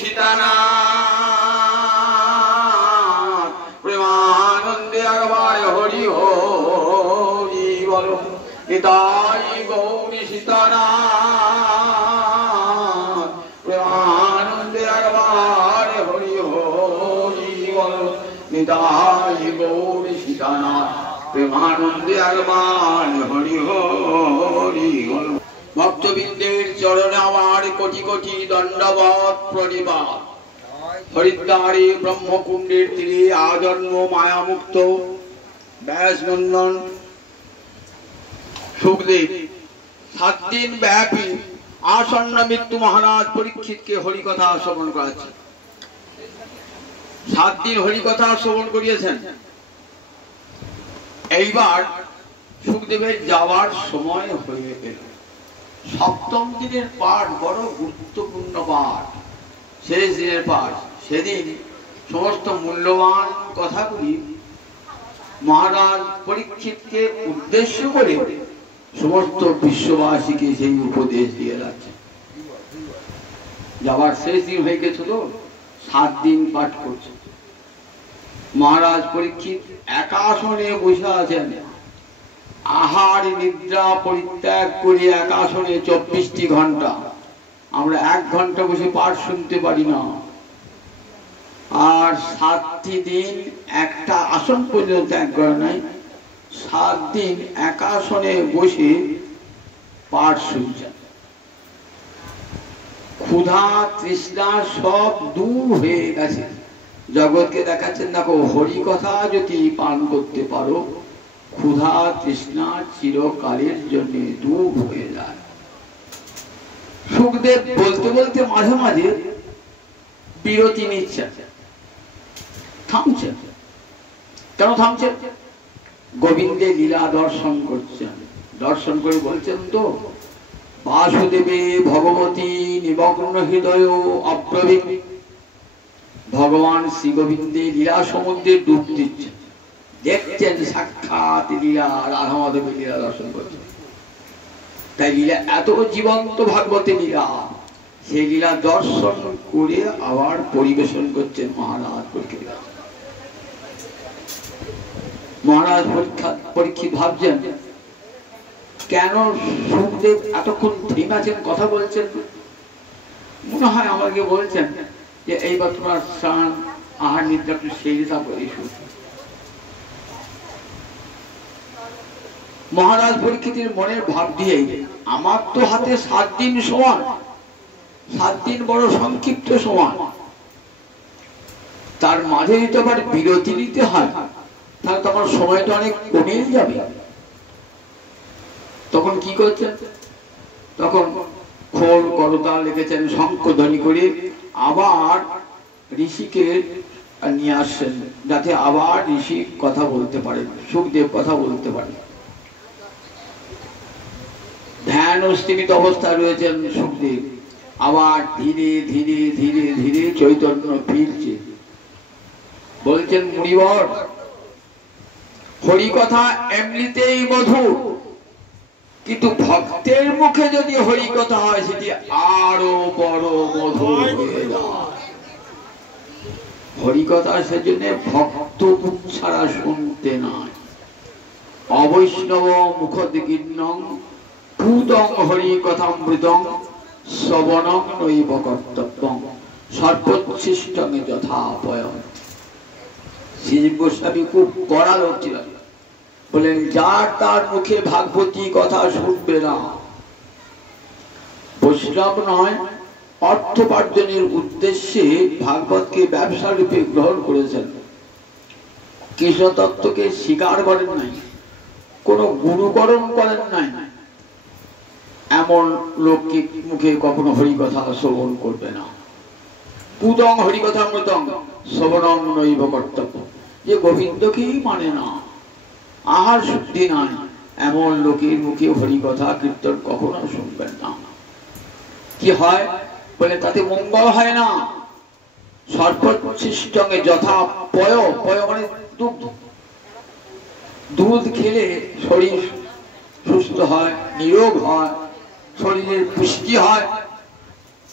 সীতানাথ প্রেমানন্দে একবার হরি হরি বলো নিতাই গৌরী সীতানাথ প্রেমানন্দে একবার হরি হরি বলো নিতাই গৌরী সীতানাথ প্রেমানন্দে একবার হরি হরি বলো। ভক্তবৃন্দের চরণে আমার কোটি কোটি দণ্ডবত প্রণিপাত। হরিদ্বারে ব্রহ্মকুণ্ডের তীরে আজন্ম মায়ামুক্ত ব্যাসনন্দন সুখদেব 7 দিন ব্যাপী আসন্ন মৃত্যু মহারাজ পরীক্ষিতকে হরিকথা শ্রবণ করাচ্ছে। 7 দিন হরিকথা শ্রবণ করিয়েছেন। এইবার সুখদেবের যাওয়ার সময় হয়ে গেল। 7ম দিনের পাঠ বড় গুরুত্বপূর্ণ পাঠ, শেষ দিনের পাঠ। সেদিন সমস্ত মূল্যবান কথাগুলি মহারাজ পরীক্ষিতকে উদ্দেশ্য করে সমস্ত বিশ্ববাসীকে সেই উপদেশ দিয়ে যাচ্ছে। যাবার শেষ দিন হয়ে গেছে তো, 7 দিন পাঠ করছে। মহারাজ পরীক্ষিত একাসনে বসে আছেন। আহার নিদ্রা পরিত্যাগ করে একাসনে 24টি ঘন্টা। আমরা 1 ঘন্টা বসে পাঠ শুনতে পারি না। আর 7টি দিন একটা আসন পর্যন্ত ত্যাগ করা নাই। 7 দিন একাসনে বসে পাঠ শুনছেন। ক্ষুধা তৃষ্ণা সব দূর হয়ে গেছে। জগৎকে দেখাচ্ছেন, দেখো হরি কথা যদি পান করতে পারো ক্ষুধা তৃষ্ণা চিরকালের জন্য দূর হয়ে যায়। সুখদেব বলতে বলতে মাঝে মাঝে বিরতি নিচ্ছেন, থামছেন। কেন থামছেন? গোবিন্দের লীলা দর্শন করছেন। দর্শন করে বলছেন তো, বাসুদেবে ভগবতী নিমগ্ন হৃদয় অব্রবীত। ভগবান শ্রী গোবিন্দের লীলা সমুদ্রে ডুব দিচ্ছেন, দেখছেন সাক্ষাৎ লীলা, রাধা মাধবের লীলা দর্শন করছেন। তাই লীলা এত জীবন্ত, ভাগবতী লীলা, সেই লীলা দর্শন করে আবার পরিবেশন করছেন মহারাজ পরীক্ষিত। মহারাজ পরীক্ষিত ভাবছেন, কেন সুখদেব এতক্ষণ থেমে আছেন, কথা বলছেন। মনে হয় আমাকে বলছেন যে এইবার তোমার স্নান আহার নিদ্রা একটু সেরে তারপর এসো। মহারাজ পরীক্ষিতের মনের ভাব দিয়ে, আমার তো হাতে 7 দিন সমান, 7 দিন বড় সংক্ষিপ্ত সমান, তার মাঝে যদি আবার বিরতি নিতে হয় তাহলে তো আমার সময়টা অনেক কমে যাবে। তখন কি করছেন? তখন খোল করতাল লিখেছেন, শঙ্খধ্বনি করে আবার ঋষিকে নিয়ে আসছেন, যাতে আবার ঋষি কথা বলতে পারেন, সুখদেব কথা বলতে পারেন। ধ্যান স্থিমিত অবস্থায় রয়েছেন সুখদেব। আবার ধীরে ধীরে ধীরে ধীরে চৈতন্য ফিরছে। বলছেন, মুনিবর, হরিকথা এমনিতেই মধুর, কিন্তু ভক্তের মুখে যদি হরিকথা হয় সেটি আরো বড় মধুর হয়ে যায়। হরিকথা সেজন্য ভক্ত মুখ ছাড়া শুনতে নাই। অবৈষ্ণব মুখদিগিন্নং ভূতং হরিকথামৃতং শ্রবণং নৈব কর্তব্যং সর্বোচ্ছিষ্টং যথাপয়ঃ। শ্রী গোস্বামী খুব কড়া লোক ছিলেন। বলেন, যার তার মুখে ভাগবতী কথা শুনবে না। বৈষ্ণব নয়, অর্থোপার্জনের উদ্দেশ্যে ভাগবতকে ব্যবসা রূপে গ্রহণ করেছেন। কৃষ্ণ তত্ত্বকে স্বীকার করেন নাই, কোন গুরুকরণ করেন নাই। এমন লোককে মুখে কখনো হরিকথা শ্রবণ করবে না। পুতং হরিকথামৃতং শ্রবণং নৈব কর্তব্য। যে গোবিন্দকেই মানে না, আহার শুদ্ধি নাই, এমন লোকের মুখে হরিকথা কীর্তন কখনো শুনবেন না। কি হয় বলে, তাতে মঙ্গল হয় না। সর্বোচ্ছিষ্টঙ্গে যথা পয়, পয় মানে দুধ। দুধ খেলে শরীর সুস্থ হয়, নিরোগ হয়, শরীরের পুষ্টি হয়।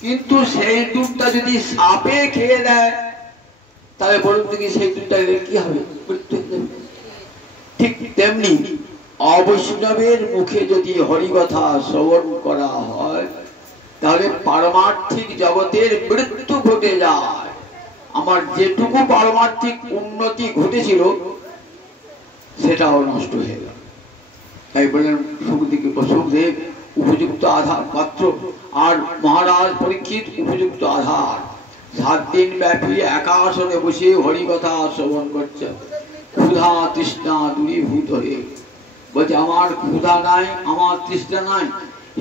কিন্তু সেই দুধটা যদি সাপে খেয়ে দেয় তাহলে বলুন দেখি সেই দুধটা কি হবে? ঠিক তেমনি অবৈষ্ণবের মুখে যদি হরিকথা শ্রবণ করা হয় তাহলে পারমার্থিক জগতের মৃত্যু ঘটে যায়। আমার যেটুকু পারমার্থিক উন্নতি ঘটেছিল সেটাও নষ্ট হয়ে গেল। তাই বললেন সুখদেব উপযুক্ত আধার পাত্র আর মহারাজ পরীক্ষিত উপযুক্ত আধার। 7 দিন ব্যাপী একাসনে বসে হরিকথা শ্রবণ করছে। ক্ষুধা তৃষ্ণা দূরীভূত হয়ে বলছে আমার ক্ষুধা নাই, আমার তৃষ্ণা নাই,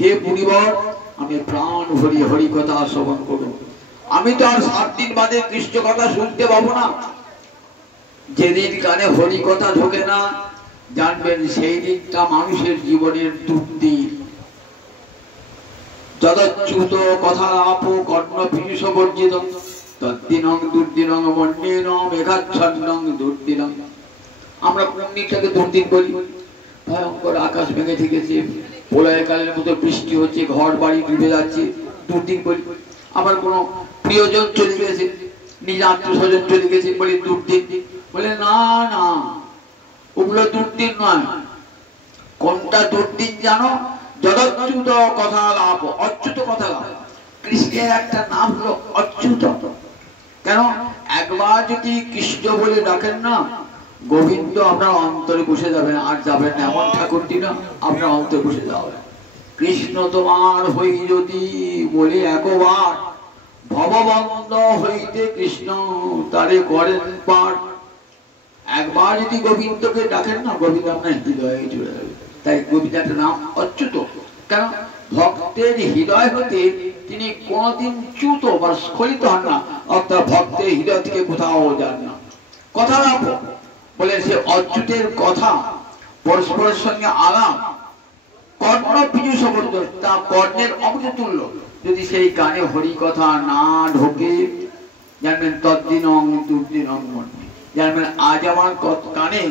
হে পরিবার আমি প্রাণ ভরি হরিকথা শ্রবণ করব। আমি তো আর 7 দিন বাদে কৃষ্ণ কথা শুনতে পাবো না। যেদিন কানে হরিকথা ঢোকে না জানবেন সেই দিনটা মানুষের জীবনের দুর্দিন। যদচ্যুত কথালাপ কর্ণ পীযুষ বর্জিত তদ্দিনং দুর্দিনং মন্যেন মেঘাচ্ছন্নং দুর্দিনং। আমরা পুণ্যটাকে দুর্দিন বলি। ভয়ঙ্কর আকাশ ভেঙে থেকেছে, প্রলয়কালের মতো বৃষ্টি হচ্ছে, ঘর বাড়ি ডুবে যাচ্ছে, দুর্দিন বলি। আবার কোনো প্রিয়জন চলে গেছে, নিজ আত্মীয় স্বজন চলে গেছে, বলি দুর্দিন। বলে না না, ওগুলো দুর্দিন নয়। কোনটা দুর্দিন জানো? যদচ্যুত কথা লাভ, অচ্যুত কথা লাভ। কৃষ্ণের একটা নাম হলো অচ্যুত। কেন? একবার যদি কৃষ্ণ বলে ডাকেন না, গোবিন্দ আপনার অন্তরে বসে যাবেন, আর যাবেন না। এমন ঠাকুরটি না আপনার অন্তরে বসে যাবেন। কৃষ্ণ তোমার হই যদি বলে একবার, ভববন্ধ হইতে কৃষ্ণ তারে করেন পার। একবার যদি গোবিন্দকে ডাকেন না, গোবিন্দ আপনার হৃদয়ে চলে যাবে। তাই গোবিন্দের নাম অচ্যুত। কেন? ভক্তের হৃদয় হতে তিনি কোনদিন চ্যুত বা স্খলিত হন না, অর্থাৎ ভক্তের হৃদয় থেকে কোথাও যান না। কথা বলে সে অচ্যুতের কথা পরস্পরের সঙ্গে আলাপ কর্ণ পীযুষ পর্যন্ত, তা কর্ণের অমৃত তুল্য। যদি সেই কানে হরি কথা না ঢোকে জানবেন তদ্দিনং দুর্দিনং মন্যে। জানবেন আজ আমার কানে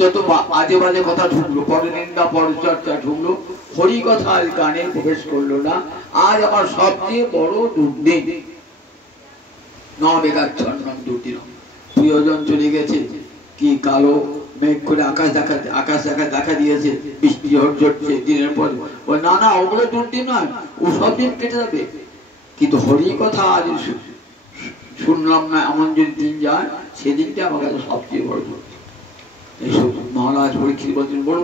যত আজে বাজে কথা ঢুকলো, পরনিন্দা পরচর্চা ঢুকলো, হরি কথার কানে প্রবেশ করলো না, আজ আমার সবচেয়ে বড় দুর্দিন। মেঘাচ্ছন্নং দুর্দিনং। প্রিয়জন চলে গেছে, কি কালো মেঘ করে আকাশ দেখা দিয়েছে, বৃষ্টি ঝরছে দিনের পর। না না, ওগুলো দুর্দিন নয়, ও সব দিন কেটে যাবে। কিন্তু হরি কথা আজ শুনলাম না, এমন যদি দিন যায়, সেদিনটা আমার কাছে সবচেয়ে বড় দুর্দিন। এইসব মহারাজ পরীক্ষিত বলছেন, বলো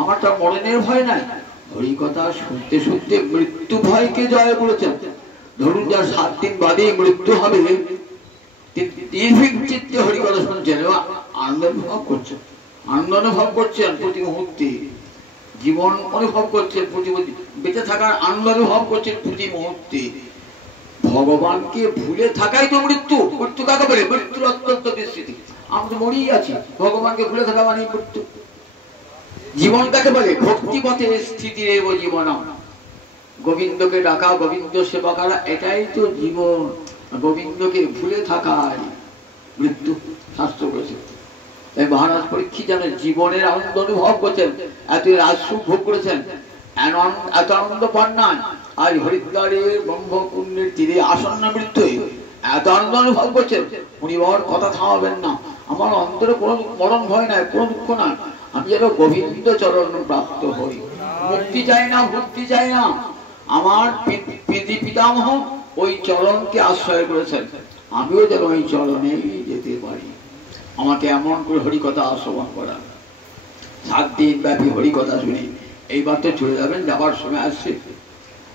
আমার তো মরণের ভয় নাই। হরি কথা শুনতে শুনতে মৃত্যু ভয়কে জয় করেছেন। ধরুন যার 7 দিন বাদে মৃত্যু হবে, নির্ভীক চিত্তে হরি কথা শুনছেন এবং আনন্দ অনুভব করছেন, আনন্দ অনুভব করছেন প্রতি মুহূর্তে, জীবন অনুভব করছেন প্রতি বেঁচে থাকার আনন্দ অনুভব করছেন প্রতি মুহূর্তে। ভগবানকে ভুলে থাকাই তো মৃত্যু। মৃত্যু কাকে বলে? মৃত্যুর অত্যন্ত বিস্মৃতি। আমি তো মরেই আছি, ভগবানকে ভুলে থাকা মানে মৃত্যু। জীবন কাকে বলে? ভক্তি পথে স্থিতির এব জীবন। গোবিন্দকে ডাকা, গোবিন্দ সেবা করা, এটাই তো জীবন। গোবিন্দকে ভুলে থাকাই মৃত্যু, শাস্ত্র করেছে। তাই মহারাজ পরীক্ষিত যেন জীবনের আনন্দ অনুভব করছেন, এত রাজসুখ ভোগ করেছেন, এত আনন্দ পান না। আজ হরিদ্বারের ব্রহ্মকুণ্ডের তীরে আসন্ন মৃত্যু এত আনন্দ অনুভব করছেন। উনি বর কথা থামাবেন না। আমার অন্তরে কোনো মরণ ভয় নাই, কোনো দুঃখ নাই। আমি যেন গোবিন্দ চরণ প্রাপ্ত হই, মুক্তি চাই না, ভক্তি চাই না। আমার পিতামহ ওই চরণকে আশ্রয় করেছেন, আমিও যেন ওই চরণেই যেতে পারি। আমাকে এমন করে হরিকথা শ্রবণ করা। 7 দিন ব্যাপী হরিকথা শুনে এইবার তো চলে যাবেন, যাবার সময় আসছে।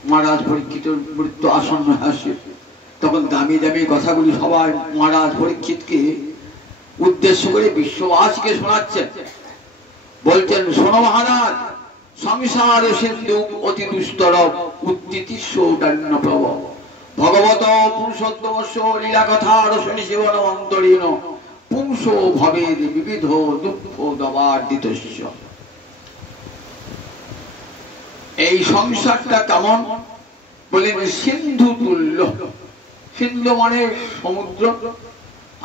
মহারাজ পরীক্ষিত মৃত্যু আসন্ন আসছে, তখন দামি দামি কথাগুলি সবাই মহারাজ পরীক্ষিতকে উদ্দেশ্য করে বিশ্ববাসীকে শোনাচ্ছেন। বলছেন, শোনো মহারাজ, সংসার সিন্ধু অতি দুস্তর উত্তিতিস্য প্রভব ভগবত পুরুষোত্তমস্য লীলা কথা রসনি জীবন অন্তরীণ পুংস ভবেদ বিবিধ দুঃখ দবার্দিতস্য। এই সংসারটা কেমন বলে? সিন্ধু তুল্য। সিন্ধু মানে সমুদ্র।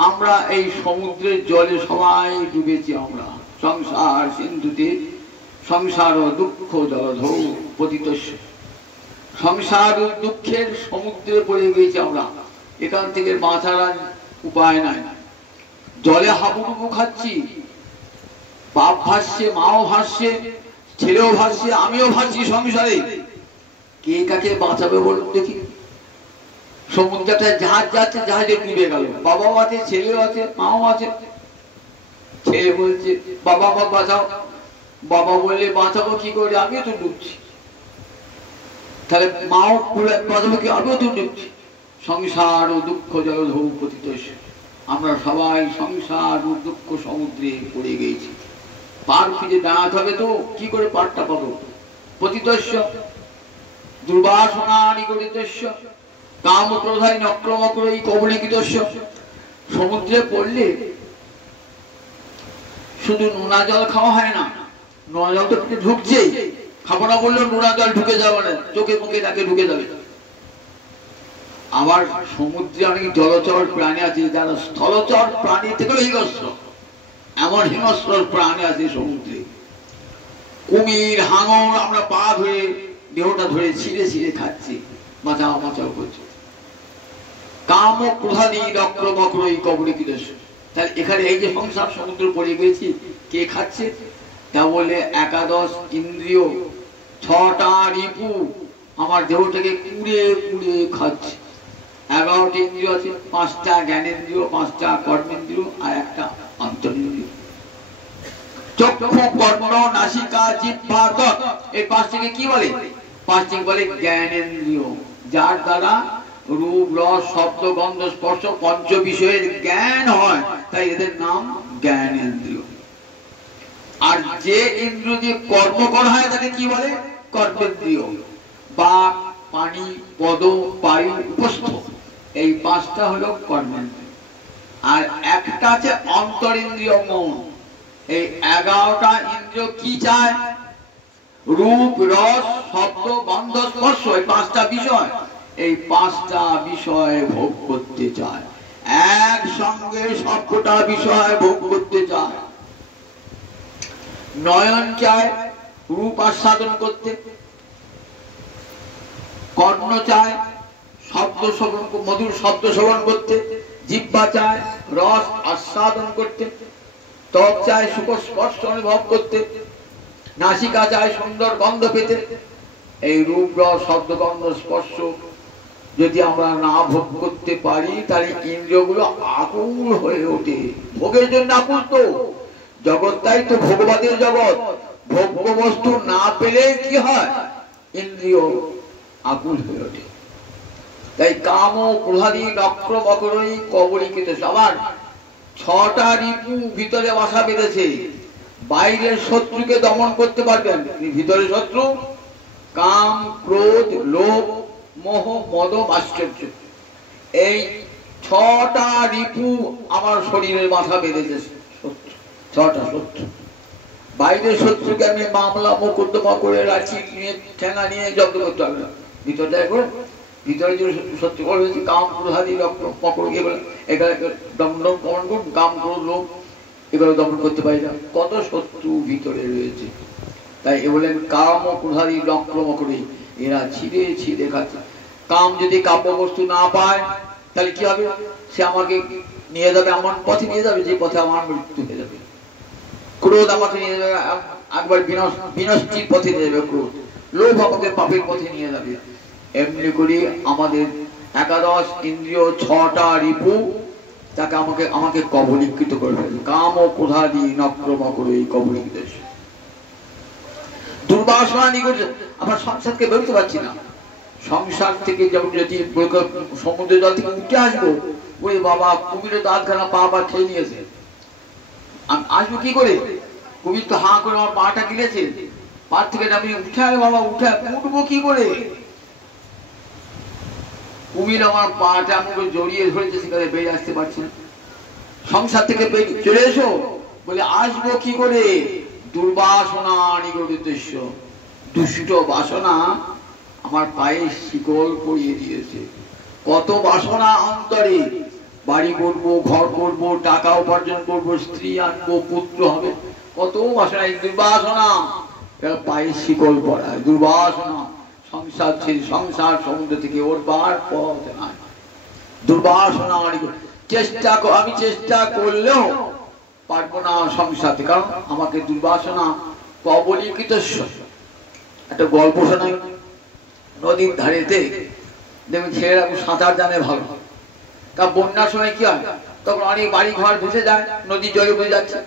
আমরা এই সমুদ্রের জলে সবাই ডুবেছি। আমরা সংসার সিন্ধুতে, সংসার দুঃখ জলধৌ পতিতস্য। সংসার দুঃখের সমুদ্রে পড়ে গেছি আমরা, এখান থেকে বাঁচার উপায় নাই। জলে হাবুডুবু খাচ্ছি, বাপ ভাসছে, মাও ভাসছে, ছেলেও ভাসছে, আমিও ভাসছি সংসারে। কে কাকে বাঁচাবে বলুন দেখি? সমুদ্রটা জাহাজ যাচ্ছে, জাহাজে ডুবে গেল, বাবাও আছে, ছেলেও আছে, মাও আছে। ছেলে বলছে বাবা মা বাঁচাও, বাবা বললে বাঁচাবো কি করে, আমিও তো ডুবছি। তাহলে মাও বাঁচাবো কি, আমিও তো ডুবছি। সংসার ও দুঃখ জলধৌ পতিত, আমরা সবাই সংসার ও দুঃখ সমুদ্রে পড়ে গেছি। পার ফিরে দাঁড়াতে হবে তো, কি করে পারটা পাবো? পতিতস্য দুর্বাসনা নিগড়িতস্য কাম ক্রোধায় নক্রমক্রয়ী কবলিকিতস্য। সমুদ্রে পড়লে শুধু নোনা জল খাওয়া হয় না, নোনা জল তো পেটে ঢুকছেই, খাবো না বললেও নোনা জল ঢুকে যাবে না, চোখে মুখে নাকে ঢুকে যাবে। আবার সমুদ্রে অনেক জলচর প্রাণী আছে যারা স্থলচর প্রাণী থেকেও হিংস্র, এমন হিংস্র প্রাণী আছে সমুদ্রে। কুমির, হাঙর, আমরা পা ধরে দেহটা ধরে ছিঁড়ে ছিঁড়ে খাচ্ছি, বাঁচাও বাঁচাও করছে। কাম ক্রোধাদি নক্রমক্রয়ী কবলিকিতস্য। তাহলে এখানে এই যে সংসার সমুদ্র পড়ে গেছি, কে খাচ্ছে? তা বলে একাদশ ইন্দ্রিয়, 6টা রিপু আমার দেহটাকে কুড়ে কুড়ে খাচ্ছে। 11টি ইন্দ্রিয় আছে, 5টা জ্ঞানেন্দ্রিয়, 5টা কর্মেন্দ্রিয় আর একটা অন্তরেন্দ্রিয়। চক্ষু, কর্ণ, নাসিকা, জিহ্বা, ত্বক, এই 5টিকে কি বলে? 5টিকে বলে জ্ঞানেন্দ্রিয়, যার দ্বারা রূপ, রস, শব্দ, গন্ধ, স্পর্শ পঞ্চ বিষয়ের জ্ঞান হয়, তাই এদের নাম জ্ঞানেন্দ্রিয়। আর যে ইন্দ্রিয় দিয়ে কর্ম করা হয় তাকে কি বলে? কর্মেন্দ্রিয়। বাক, পানি, পদ, বায়ু, উপস্থ, এই 5টা হলো কর্মেন্দ্রিয়। আর একটা আছে অন্তরেন্দ্রিয়, মন। এই 11টা ইন্দ্রিয় কি চায়? রূপ, রস, শব্দ, গন্ধ, স্পর্শ, এই 5টা বিষয়, এই 5টা বিষয় ভোগ করতে চায়, একসঙ্গে সবকটা বিষয় ভোগ করতে চায়। নয়ন চায় রূপ আস্বাদন করতে, কর্ণ চায় শব্দ শ্রবণ, মধুর শব্দ শ্রবণ করতে, জিহ্বা চায় রস আস্বাদন করতে, ত্বক চায় সুখ স্পর্শ অনুভব করতে, নাসিকা চায় সুন্দর গন্ধ পেতে। এই রূপ, রস, শব্দ, গন্ধ, স্পর্শ যদি আমরা না ভোগ করতে পারি, তাহলে ইন্দ্রিয়গুলো আকুল হয়ে ওঠে, ভোগের জন্য আকুল। তো জগৎটাই তো ভোগবাদের জগৎ, ভোগ্য বস্তু না পেলে কি হয়? ইন্দ্রিয় আকুল হয়ে ওঠে। তাই কাম, ক্রোধাদি নক্রমক্রয়ী কবলিকিত। সবার 6টা রিপু ভিতরে বাসা বেঁধেছে। বাইরের শত্রুকে দমন করতে পারবেন, ভিতরে শত্রু কাম, ক্রোধ, লোভ, মোহ, মদ, আশ্চর্য, এই 6টা রিপু আমার শরীরের বাসা বেঁধেছে। 6টা শত্রু। বাইরের শত্রুকে আমি মামলা মোকদ্দমা করে রাখি নিয়ে ঠেঙা নিয়ে জব্দ করতে হবে না, ভিতরটা করে। ভিতরে যে শত্রু হয়েছে কাম, ক্রোধাদি নক্রমক্রয়ী, এগুলো এখানে দমন করুন। কাম, ক্রোধ, লোভ এগুলো দমন করতে পারি না, কত শত্রু ভিতরে রয়েছে। তাই এ বলেন কাম ও ক্রোধাদি নক্রমক্রয়ী, এরা ছিঁড়ে ছিঁড়ে খাচ্ছে। কাম যদি কাব্য বস্তু না পায় তাহলে কি হবে? সে আমাকে নিয়ে যাবে এমন পথে নিয়ে যাবে যে পথে আমার মৃত্যু হয়ে যাবে। ক্রোধ আমাকে নিয়ে যাবে একবার বিনষ্টির পথে নিয়ে যাবে ক্রোধ। লোভ আমাকে পাপের পথে নিয়ে যাবে। এমনি করে আমাদের একাদশ ইন্দ্রিয়, 6টা রিপু, তাকে আমাকে কবলীকৃত করে ফেলে। কাম ও ক্রোধাদি নক্রমক্রয়ী কবলীকৃত। দুর্বাসনা নিগড়ে আমরা সংসারকে বেরোতে পারছি না। সংসার থেকে যেমন যদি সমুদ্রের জল থেকে উঠে আসবো, ওই বাবা কুমিরের তো আধখানা পা পা খেয়ে নিয়েছে, আসবো কি করে? কুমির তো হাঁ করে আমার পাটা গিলেছে, পা থেকে নামিয়ে উঠে বাবা উঠে উঠবো কি করে? কুমির আমার পাটা আমাকে জড়িয়ে ধরেছে, সেখানে বেরিয়ে আসতে পারছি না। সংসার থেকে চলে এসো বলে আসবো কি করে? দুর্বাসনা নিগড়িতস্য, দুষ্ট বাসনা আমার পায়ে শিকল পরিয়ে দিয়েছে। কত বাসনা অন্তরে, বাড়ি করবো, ঘর করবো, টাকা উপার্জন করবো, স্ত্রী আনবো, পুত্র হবে, কত বাসনা। এই দুর্বাসনা পায়ে শিকল পড়ায়, দুর্বাসনা সংসার ছিল, সংসার সমুদ্র থেকে ওঠবার পথ নাই। দুর্বাসনা চেষ্টা, আমি চেষ্টা করলেও পারবো না সংসারতে, কারণ আমাকে দুর্বাসনা কবলীকৃত। একটা গল্প শোনাই। নদীর ধারেতে দেখবেন ছেলেরা সাঁতার জানে ভালো, তা বন্যার সময় কি হয়, তখন অনেক বাড়ি ঘর ভেসে যায়, নদী জলে ভেসে যাচ্ছে,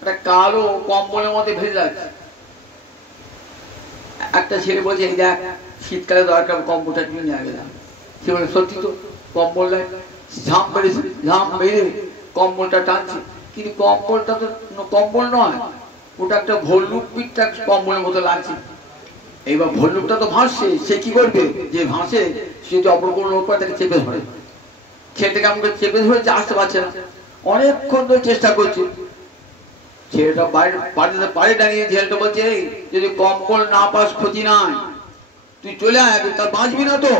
একটা কালো কম্বলের মধ্যে ভেসে যাচ্ছে। একটা ছেলে বলছে, এই দেখ শীতকালে দরকার কম্বলটা নিয়ে যাবে না। সে বলে, সত্যি তো, কম্বল নাই। ঝাম বেড়েছে, ঝাম বেড়ে কম্বলটা টানছে, কিন্তু কম্বলটা তো কম্বল নয়, ওটা একটা ভল্লুক পিঠটা কম্বলের মতো লাগছে। এইবার ভল্লুকটা তো ভাসছে, সে কি করবে, যে ভাসে সে যদি অপর কোনো লোক পায় তাকে চেপে ধরে। ছেলেটাকে আমাকে চেপে ধরেছে, আসতে পারছে না, অনেকক্ষণ ধরে চেষ্টা করছে। ছেলেটা বাড়িতে পাড়ে দাঁড়িয়ে ছেলেটা বলছে, যদি কম্বল না পাস ক্ষতি নাই, তুই চলে আয়, তার বাঁচবি না তো।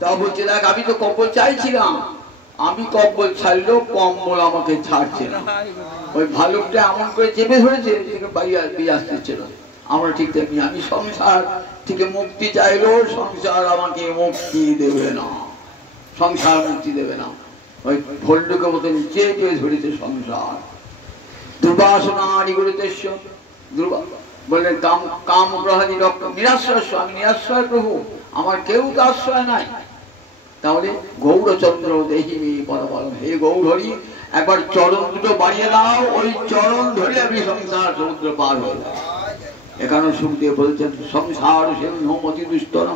তা বলছে, দেখ আমি তো কম্বল চাইছিলাম, আমি কম্বল ছাড়লেও কম্বল আমাকে ছাড়ছে না। ওই ভালুকটা এমন করে চেপে ধরেছে বাইরে আসতে না। আমরা ঠিক তেমনি, আমি সংসার থেকে মুক্তি চাইলেও সংসার আমাকে মুক্তি দেবে না, সংসার মুক্তি দেবে না। ওই ভল্লুকের মতন চেপে ধরেছে সংসার। দুর্বাসনা নিগরিতেশ্য, বললেন কাম কাম গ্রহাদি নিরাশ্রয়, আমি নিরাশ্রয় প্রভু, আমার কেউ তো আশ্রয় নাই। তাহলে গৌরচন্দ্র দেহিমি পদবল, হে গৌরহরি একবার চরণ দুটো বাড়িয়ে দাও, ওই চরণ ধরে আমি সংসার সমুদ্র পার হয়ে যাই। এখানে শুনতে বলছেন, সংসার সিন্ধু অতি দুস্তর,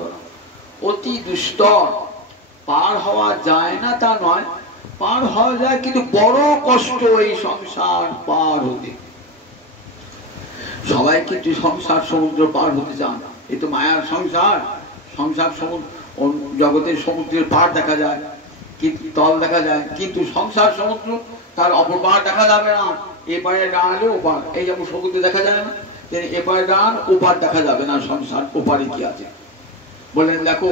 অতি দুস্তর, পার হওয়া যায় না তা নয়, পার হওয়া যায়, কিন্তু বড় কষ্ট এই সংসার পার হতে। সবাই কিন্তু সংসার সমুদ্র পার হতে চান, এই তো মায়ার সংসার। সংসার সমুদ্র, জগতের সমুদ্রের পার দেখা যায়, কিন্তু তল দেখা যায়, কিন্তু সংসার সমুদ্র তার অপর পার দেখা যাবে না। এপারে ডান হলে ওপার, এই যেমন সমুদ্রে দেখা যায় না, এপারে ডান ওপার দেখা যাবে না। সংসার ওপারে কি আছে বললেন, দেখো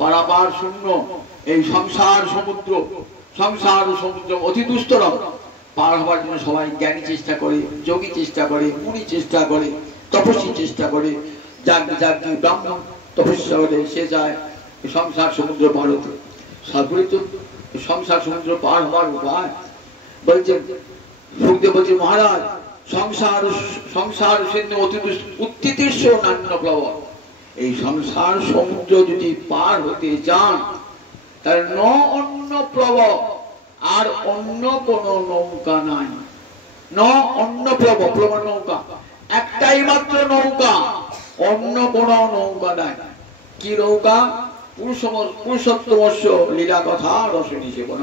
পারাপার শূন্য এই সংসার সমুদ্র, সংসার সমুদ্র অতি দুস্তর। পার হওয়ার জন্য সবাই জ্ঞানী চেষ্টা করে, যোগী চেষ্টা করে, মুনি চেষ্টা করে, তপস্বী চেষ্টা করে, যাজ্ঞী ব্রাহ্মণ তপস্যা করে, সে যায় সংসার সমুদ্র পার হতে। সবগুলি তো সংসার সমুদ্র পার হওয়ার উপায়। বলছে সুখদেব বলছে, মহারাজ সংসার সংসার সিন্ধু অতি উত্থিতিস্য নান্য প্লবন, এই সংসার সমুদ্র যদি পার হতে চান, তার ন অন্য প্লবন, আর অন্য কোন নৌকা নাই। ন অন্য প্লবন, প্লবন নৌকা একটাই মাত্র নৌকা, অন্য কোন নৌকা নাই। কি নৌকা? পুরুষোত্তমস্য লীলা কথা রসনী সেবন,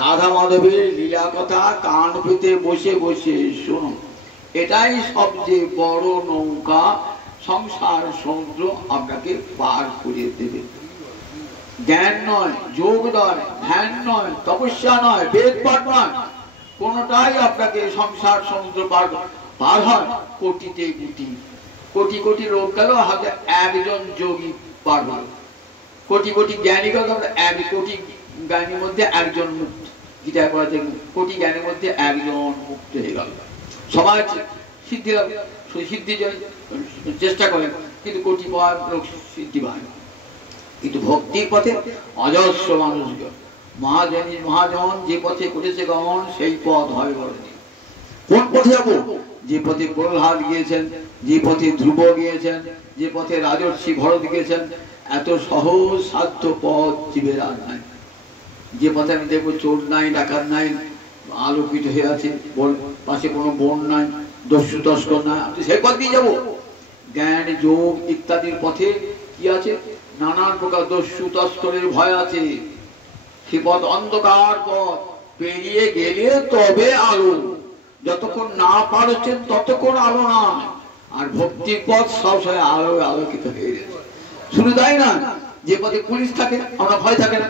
রাধা মাধবের লীলা কথা কান পেতে বসে বসে শুনো, এটাই সবচেয়ে বড় নৌকা। সংসার সমুদ্র আপনাকে পার করে দেবে। জ্ঞান নয়, যোগ নয়, ধ্যান নয়, তপস্যা নয়, বেদ পাঠ নয়, কোনটাই আপনাকে সংসার সমুদ্র পার হয়। কোটিতে কোটি, কোটি কোটি লোক গেল, হাতে একজন যোগী পার হল। কোটি কোটি জ্ঞানী গেল, এক কোটি জ্ঞানীর মধ্যে একজন মুক্ত। গীতা করা যায়, কোটি জ্ঞানীর মধ্যে একজন মুক্ত হয়ে গেল। সবাই সিদ্ধি সিদ্ধি চেষ্টা করেন, কিন্তু কোটি পাওয়ার লোক সিদ্ধি পায়। কিন্তু ভক্তির পথে অজস্র মানুষ, মহাজন যে পথে করেছে গমন, সেই পথ হয় বলেনি। কোন পথে যাবো? যে পথে প্রহ্লাদ গিয়েছেন, যে পথে ধ্রুব গিয়েছেন, যে পথে রাজর্ষি ভরত গিয়েছেন, এত সহজ সাধ্য পথ জীবের আর নাই। যে পথে আমি দেখবো চোর নাই, ডাকাত নাই, আলোকিত হয়ে আছে, পাশে কোনো বন নাই, দস্যু তস্কর নাই, আমি সেই পথ দিয়ে যাবো। জ্ঞান যোগ ইত্যাদির পথে কি আছে? নানান প্রকার দস্যু তস্করের ভয় আছে। সে পথ অন্ধকার পথ, পেরিয়ে গেলে তবে আলো। যতক্ষণ না পারছেন ততক্ষণ আলো না। আর ভক্তির পথ সবসময় আলো আলোকিত হয়ে গেছে। শুধু তাই না, যে পথে পুলিশ থাকে আমরা ভয় থাকে না।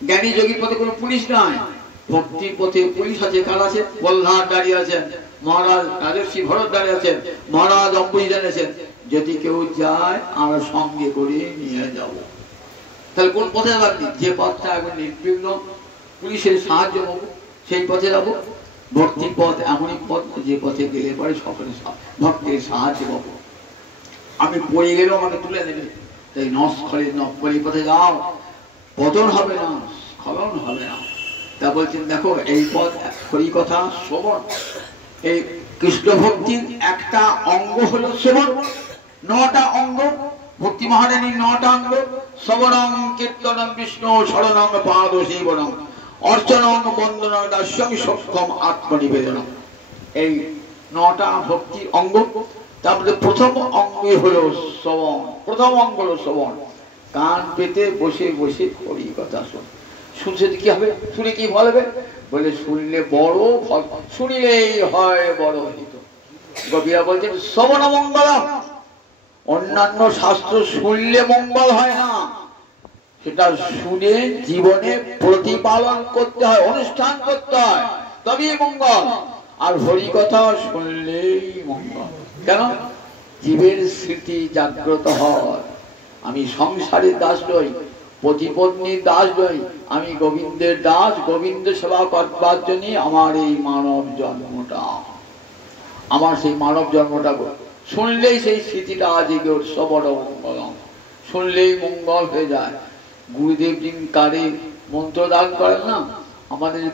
জ্ঞানী যোগীর পথে কোনো পুলিশ নাই, ভক্তির পথে পুলিশ আছে। কার আছে? প্রহ্লাদ দাঁড়িয়ে আছেন, মহারাজ রাজর্ষি ভরত দাঁড়িয়ে আছেন, মহারাজ অম্বরীশ দাঁড়িয়ে আছেন। যদি কেউ যায় আমরা সঙ্গে করে নিয়ে যাব। তাহলে কোন পথে যাবো? যে পথটা এখন নির্বিঘ্ন, পুলিশের সাহায্য পাবো, সেই পথে যাবো। ভক্তির পথ এমনই পথ, যে পথে গেলে পরে সকলে ভক্তের সাহায্য পাবো। আমি পড়ে গেলেও আমাকে তুলে নেবে, তাই নস্খলে নব্বই পথে যাও, পতন হবে না, স্খলন হবে না। তা বলছেন দেখো এই পথ হরি কথা শ্রবণ, এই কৃষ্ণ ভক্তির একটা অঙ্গ হলো শ্রবণ। 9টা অঙ্গ ভক্তি মহারানীর, 9টা অঙ্গ। শ্রবণং কীর্তনং বিষ্ণু শরণং পাদ সেবনং অর্চনং বন্দনং দাস্যং সক্ষম আত্মনিবেদনং। এই 9টা ভক্তির অঙ্গ। তারপরে প্রথম অঙ্গই হলো শ্রবণ। প্রথম অঙ্গ হলো শ্রবণ। কান পেতে বসে বসে হরি কথা শোন। শুনছে কি হবে? শুনে কি ফল হবে? বলে শুনলে বড় ফল, শুনিলেই হয় বড় হিত। কবিরা বলছেন শ্রবণ মঙ্গল। অন্যান্য শাস্ত্র শুনলে মঙ্গল হয় না, সেটা শুনে জীবনে প্রতিপালন করতে হয়, অনুষ্ঠান করতে হয়, তবেই মঙ্গল। আর হরি কথা শুনলেই মঙ্গল। কেন? জীবের স্মৃতি জাগ্রত হয়। আমি সংসারের দাস নই, প্রতিপত্নীর দাস নই, আমি গোবিন্দের দাস। গোবিন্দ সেবা করবার জন্য আমার এই মানব জন্মটা, আমার সেই মানব জন্মটা। শুনলেই সেই স্মৃতিটা আজকে শ্রবণ মঙ্গলম, শুনলেই মঙ্গল হয়ে যায়। গুরুদেব দিন কারে মন্ত্র দান করেন না, আমাদের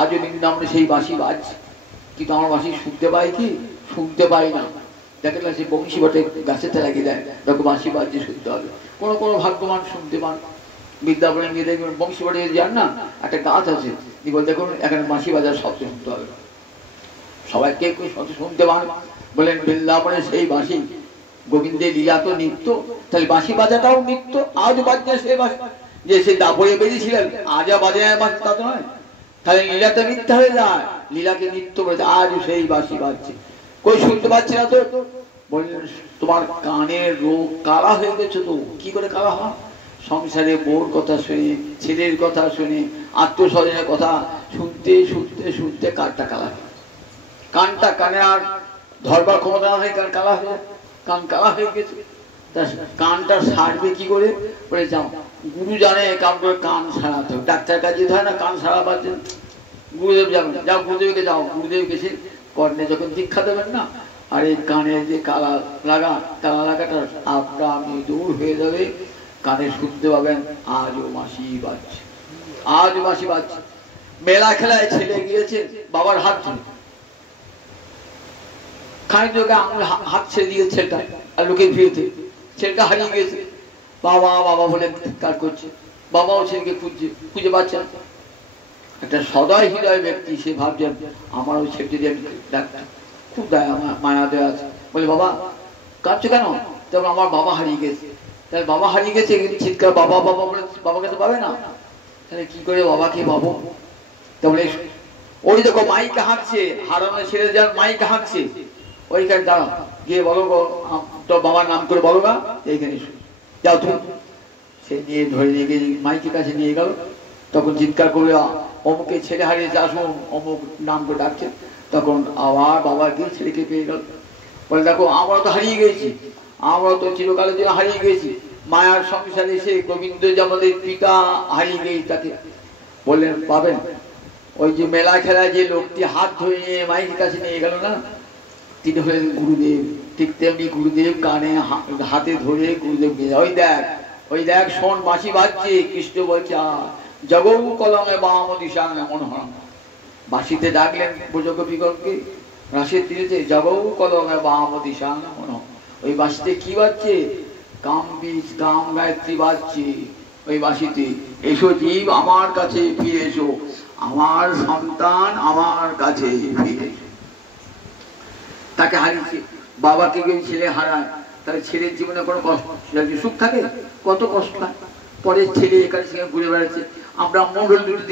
আজও দিন আমরা সেই বাঁশি বাজছে, কিন্তু আমার বাঁশি শুনতে পাই কি? শুনতে পাই না। দেখেন সেই বংশী বটে গাছেতে লাগিয়ে দেয়, দেখো বাঁশি বাজছে, শুনতে হবে। কোনো কোনো ভাগ্যবান শুনতে পান। বিদ্যাপনে গিয়ে দেখবেন বংশী বটে যান না, একটা গাছ আছে, দেখুন এখানে বাঁশি বাজার শব্দ শুনতে হবে। সবাই কেউ কেউ শব্দ শুনতে পান। বলেন বৃন্দাবনে সেই বাঁশি, গোবিন্দের লীলা তো নিত্য, তাহলে বাঁশি বাজাটাও নিত্য। আজ বাজছে সেই বাঁশি, যে সেই দাপড়ে বেরিয়েছিলেন আজ বাজে বাঁশি, তা তো নয়। তাহলে লীলাটা মিথ্যা হয়ে যায়, লীলাকে নিত্য বলেছে, আজ সেই বাঁশি বাজছে। কই শুনতে পাচ্ছি না তো? বললেন তোমার কানের রোগ, কালা হয়ে গেছে। তো কি করে কালা হয়? সংসারে বউর কথা শুনে, ছেলের কথা শুনে, আত্মীয় স্বজনের কথা শুনতে শুনতে শুনতে কানটা কালা হয়। কানটা কানে আর ধরবার ক্ষমতা না হয়, কান কালা হয়ে যায়। কান কালা হয়ে গেছে, কানটা সারবে কি করে? বলে যাও, গুরু জানে কান করে কান সারাতে হবে। ডাক্তার কাছে যেতে হয় না কান সারাবার জন্য, গুরুদেব যাবেন, যাও গুরুদেবকে যাও। গুরুদেবকে সে কর্ণে যখন দীক্ষা দেবেন না, আর এই কানের যে কালা লাগাটা আপনার আপনি দূর হয়ে যাবে, কানে শুনতে পাবেন আজও বাঁশি বাজছে, আজও বাঁশি বাজছে। মেলা খেলায় ছেলে গিয়েছে বাবার হাত ধরে, খানিক হাত ছেড়ে দিয়ে ছেলেটা, আর লোকের ভিড়তে ছেলেটা হারিয়ে গেছে। বাবা বাবা বলে কাজ করছে, বাবাও ছেলেকে খুঁজে পাচ্ছে না। একটা সদয় হৃদয় ব্যক্তি, সে ভাবছেন আমার ওই ছেলেটি ডাক্তার, খুব দয়া মায়া দেয়া আছে। বলে বাবা কাঁদছো কেন? তখন আমার বাবা হারিয়ে গেছে। তাহলে বাবা হারিয়ে গেছে, চিৎকার বাবা বাবা বলে বাবাকে তো পাবে না, তাহলে কি করে বাবাকে পাবো? তাহলে ওই দেখো মাইকে হাঁকছে, হারানো ছেড়ে যান মাইকে হাঁকছে, ওইখানে দাঁড়াও, গিয়ে বলো তো বাবার নাম করে বলো না, এইখানে যাও তুমি। সে নিয়ে ধরে নিয়ে গিয়ে মাইকের কাছে নিয়ে গেল। তখন চিৎকার করে অমুকে ছেলে হারিয়েছে, আসুন, অমুক নাম করে ডাকছে। তখন আবার বাবা গিয়ে ছেলেকে পেয়ে গেল। বলে দেখো আমরা তো হারিয়ে গেছি, আমরা তো চিরকালের জন্য হারিয়ে গেছি। মায়ার সংসারে এসে গোবিন্দ যে আমাদের পিতা, হারিয়ে গেছি তাকে। বললেন পাবেন। ওই যে মেলা খেলায় যে লোকটি হাত ধরে নিয়ে মাইকের কাছে নিয়ে গেল না, তিনি হলেন গুরুদেব। ঠিক তেমনি গুরুদেব কানে হাতে ধরে গুরুদেব, ওই দেখ শোন বাঁশি বাজছে। কৃষ্ণ বলছে জগৌ কলমে বাম দিশা এমন হন। বাঁশিতে ডাকলেন ব্রজগোপীগণকে রাসের দিনেতে, জগৌ কলমে বাম দিশা এমন হন। ওই বাঁশিতে কি বাজছে? কাম বীজ কাম গায়ত্রী বাজছে ওই বাঁশিতে। এসো জীব আমার কাছে ফিরে এসো, আমার সন্তান আমার কাছে ফিরে এসো। তাকে হারিয়েছে, বাবাকে যদি ছেলে হারায়, তাহলে ছেলের জীবনে কোনো কষ্ট, সুখ থাকে? কত কষ্ট হয়। পরের ছেলে এখানে সেখানে ঘুরে বেড়াচ্ছে, আমরা মঙ্গল দুটো